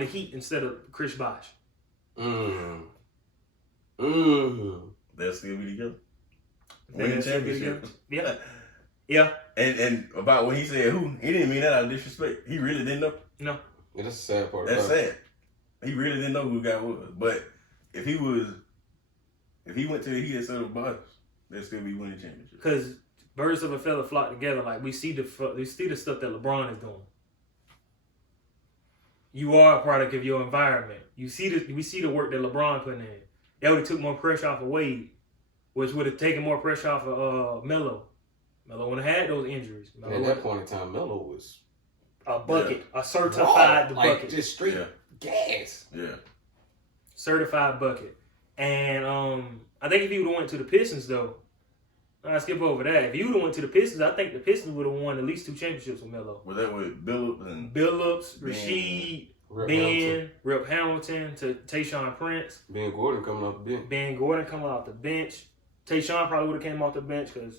the Heat instead of Chris Bosh. They'll still be together. Win the championship. Yeah. Yeah. And about when he said who, he didn't mean that out of disrespect. He really didn't know. No. Yeah, that's the sad part. That's sad. He really didn't know who the guy was. But if he went to the Heat instead of Bosh, they'll still be winning championship. Because birds of a feather flock together. Like we see the stuff that LeBron is doing. You are a product of your environment. We see the work that LeBron putting in. that would have took more pressure off of Wade, which would have taken more pressure off of Melo. Melo would have had those injuries. And at that point in time, Melo was a bucket, a certified like, bucket, just straight gas. Yeah. Certified bucket. And I think if he would have went to the Pistons, though, I skip over that. If he would have went to the Pistons, I think the Pistons would have won at least 2 championships with Melo. Was that with Billups and Billups, Rasheed, Rip Hamilton, to Tayshaun Prince. Ben Gordon coming off the bench. Tayshaun probably would have came off the bench because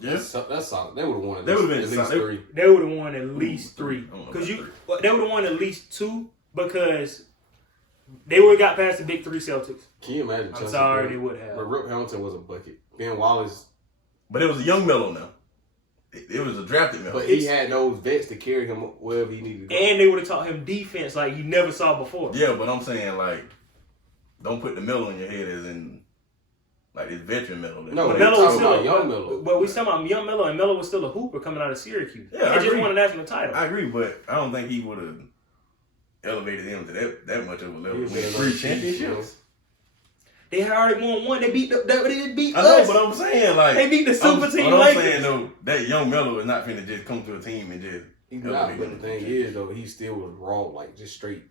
that's solid. They would have won at least 3. They would have won at least 3. Because they would have won at least 2 because they would have got past the big 3 Celtics. Can you imagine? I'm sorry, they would have. But Rip Hamilton was a bucket. Ben Wallace. But it was a young Melo now. It was a drafted Melo. But he had those vets to carry him wherever he needed to go. And they would have taught him defense like you never saw before. Yeah, but I'm saying, like, don't put the Melo in your head as in, like, this veteran Melo. No, but Melo was still young Melo. But we talking about young Melo, and Melo was still a hooper coming out of Syracuse. Yeah, he just won a national title. I agree, but I don't think he would have elevated him to that much of a level. He With 3 championships. They had already won 1. They beat us. I know, but I'm saying, like, they beat the super team. I'm saying, though, that young Melo is not finna just come to a team and just. He's not, but the thing is, though, he still was raw, like, just straight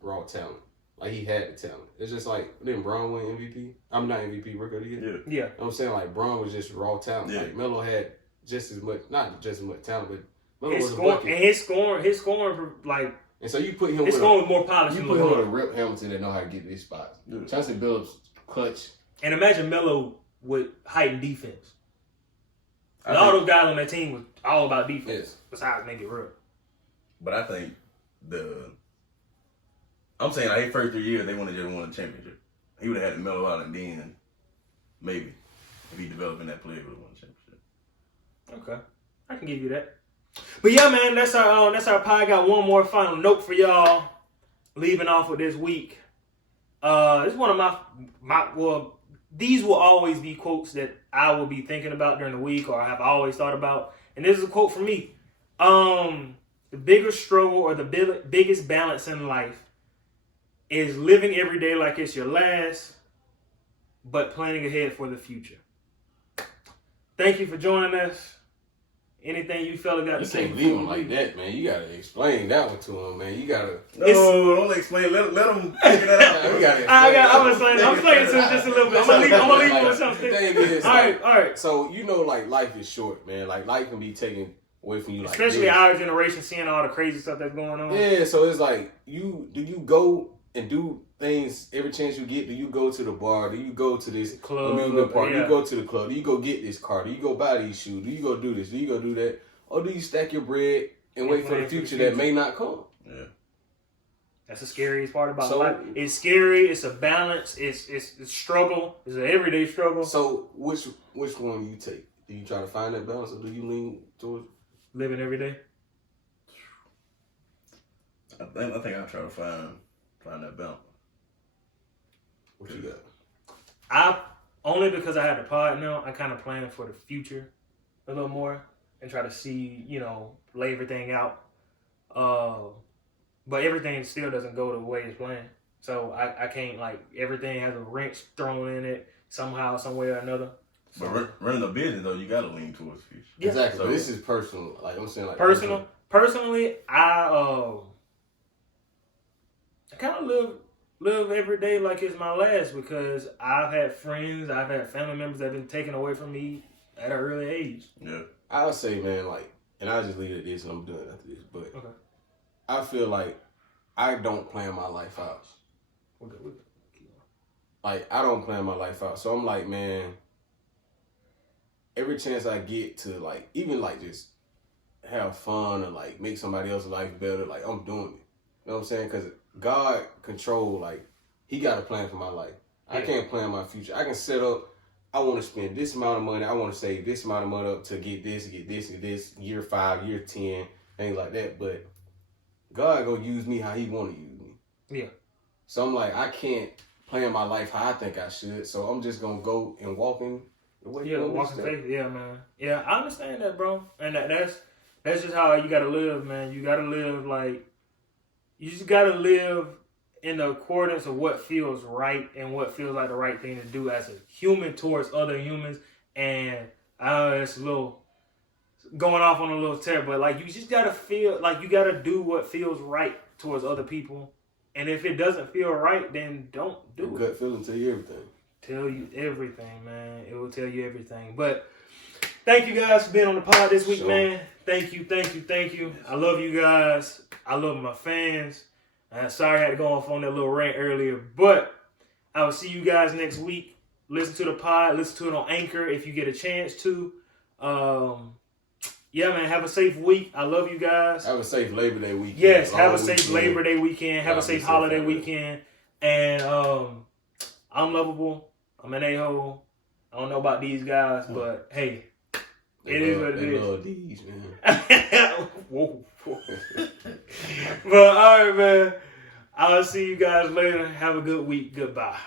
raw talent. Like, he had the talent. It's just like, didn't Braun win MVP? I'm not MVP, Rookie of the Year. Yeah. I'm saying, like, Braun was just raw talent. Yeah. Like, Melo had just as much, not just as much talent, but Melo His was scoring, a bucket. and his scoring, like, and so you put him his with scoring was more polished. you than put him with a LeBron. Rip Hamilton that know how to get these spots. Yeah. Chauncey Billups, clutch. And imagine Melo with heightened defense. And all those guys on that team was all about defense. Yes. Besides maybe Rip. But I think I'm saying, like, his first 3 years, they wouldn't have just won a championship. He would have had to mellow out, and then maybe if he developed in that play, he would have won a championship. Okay, I can give you that. But yeah, man, that's our pod. Got one more final note for y'all. Leaving off with this week. This is one of my these will always be quotes that I will be thinking about during the week, or I have always thought about. And this is a quote from me. The biggest struggle or the biggest balance in life is living every day like it's your last, but planning ahead for the future. Thank you for joining us. Anything you fella got to say? You can't leave him like that, man. You gotta explain that one to him, man. You gotta. No, don't explain. Let him figure that out. We gotta I'm explaining to him just a little bit. I'm gonna leave him with something. The thing is, all right. So you know, like, life is short, man. Like, life can be taken away from you, like, especially this. our generation, seeing all the crazy stuff that's going on. Yeah, so it's like, do you go and do things every chance you get? Do you go to the bar? Do you go to this club, amusement park? yeah. Do you go to the club? Do you go get this car? Do you go buy these shoes? Do you go do this? Do you go do that? Or do you stack your bread and wait for the future that may not come? Yeah. That's the scariest part about life. It's scary. It's a balance. It's a struggle. It's an everyday struggle. So which one do you take? Do you try to find that balance, or do you lean towards living every day? I think I'll try to find that balance. what you got? I only because I have the pod now, I kind of plan for the future a little more and try to see, lay everything out. But everything still doesn't go the way it's planned. So I can't, everything has a wrench thrown in it somehow, some way or another. So, But running a business, though, you got to lean towards the future. yeah. Exactly. So, But this is personal. Like, I'm saying, like, Personally, I kind of live every day like it's my last because I've had friends, I've had family members that have been taken away from me at an early age. Yeah. I'll say, man, and I'll just leave it at this, and I'm done after this. But Okay. I feel like I don't plan my life out. We're good. Like, I don't plan my life out. So I'm like, man, every chance I get to, even just have fun or, make somebody else's life better, I'm doing it. You know what I'm saying? Because God control, he got a plan for my life. I can't plan my future. I can set up, I want to spend this amount of money. I want to save this amount of money up to get this, year 5, year 10, things like that. But God gonna use me how he want to use me. Yeah. So I'm like, I can't plan my life how I think I should. So I'm just gonna go and walk in the way. Yeah, walking faith. Yeah, man. Yeah, I understand that, bro. And that's just how you gotta live, man. You gotta live you just gotta live in the accordance of what feels right and what feels like the right thing to do as a human towards other humans. And it's a little going off on a little tear, but like you just gotta feel like you gotta do what feels right towards other people. And if it doesn't feel right, then don't do it. Gut feeling tell you everything. Tell you everything, man. It will tell you everything. But thank you guys for being on the pod this week, man. Thank you. I love you guys. I love my fans. Sorry I had to go off on that little rant earlier, but I will see you guys next week. Listen to the pod. Listen to it on Anchor if you get a chance to. Yeah, man. Have a safe week. I love you guys. Have a safe Labor Day weekend. Yes, have a safe Labor Day weekend. Have a safe holiday weekend. And I'm Loveable. I'm an a-hole. I don't know about these guys, but hey, it is what it is. They love these, man. Whoa. But all right, man. I'll see you guys later. Have a good week. Goodbye.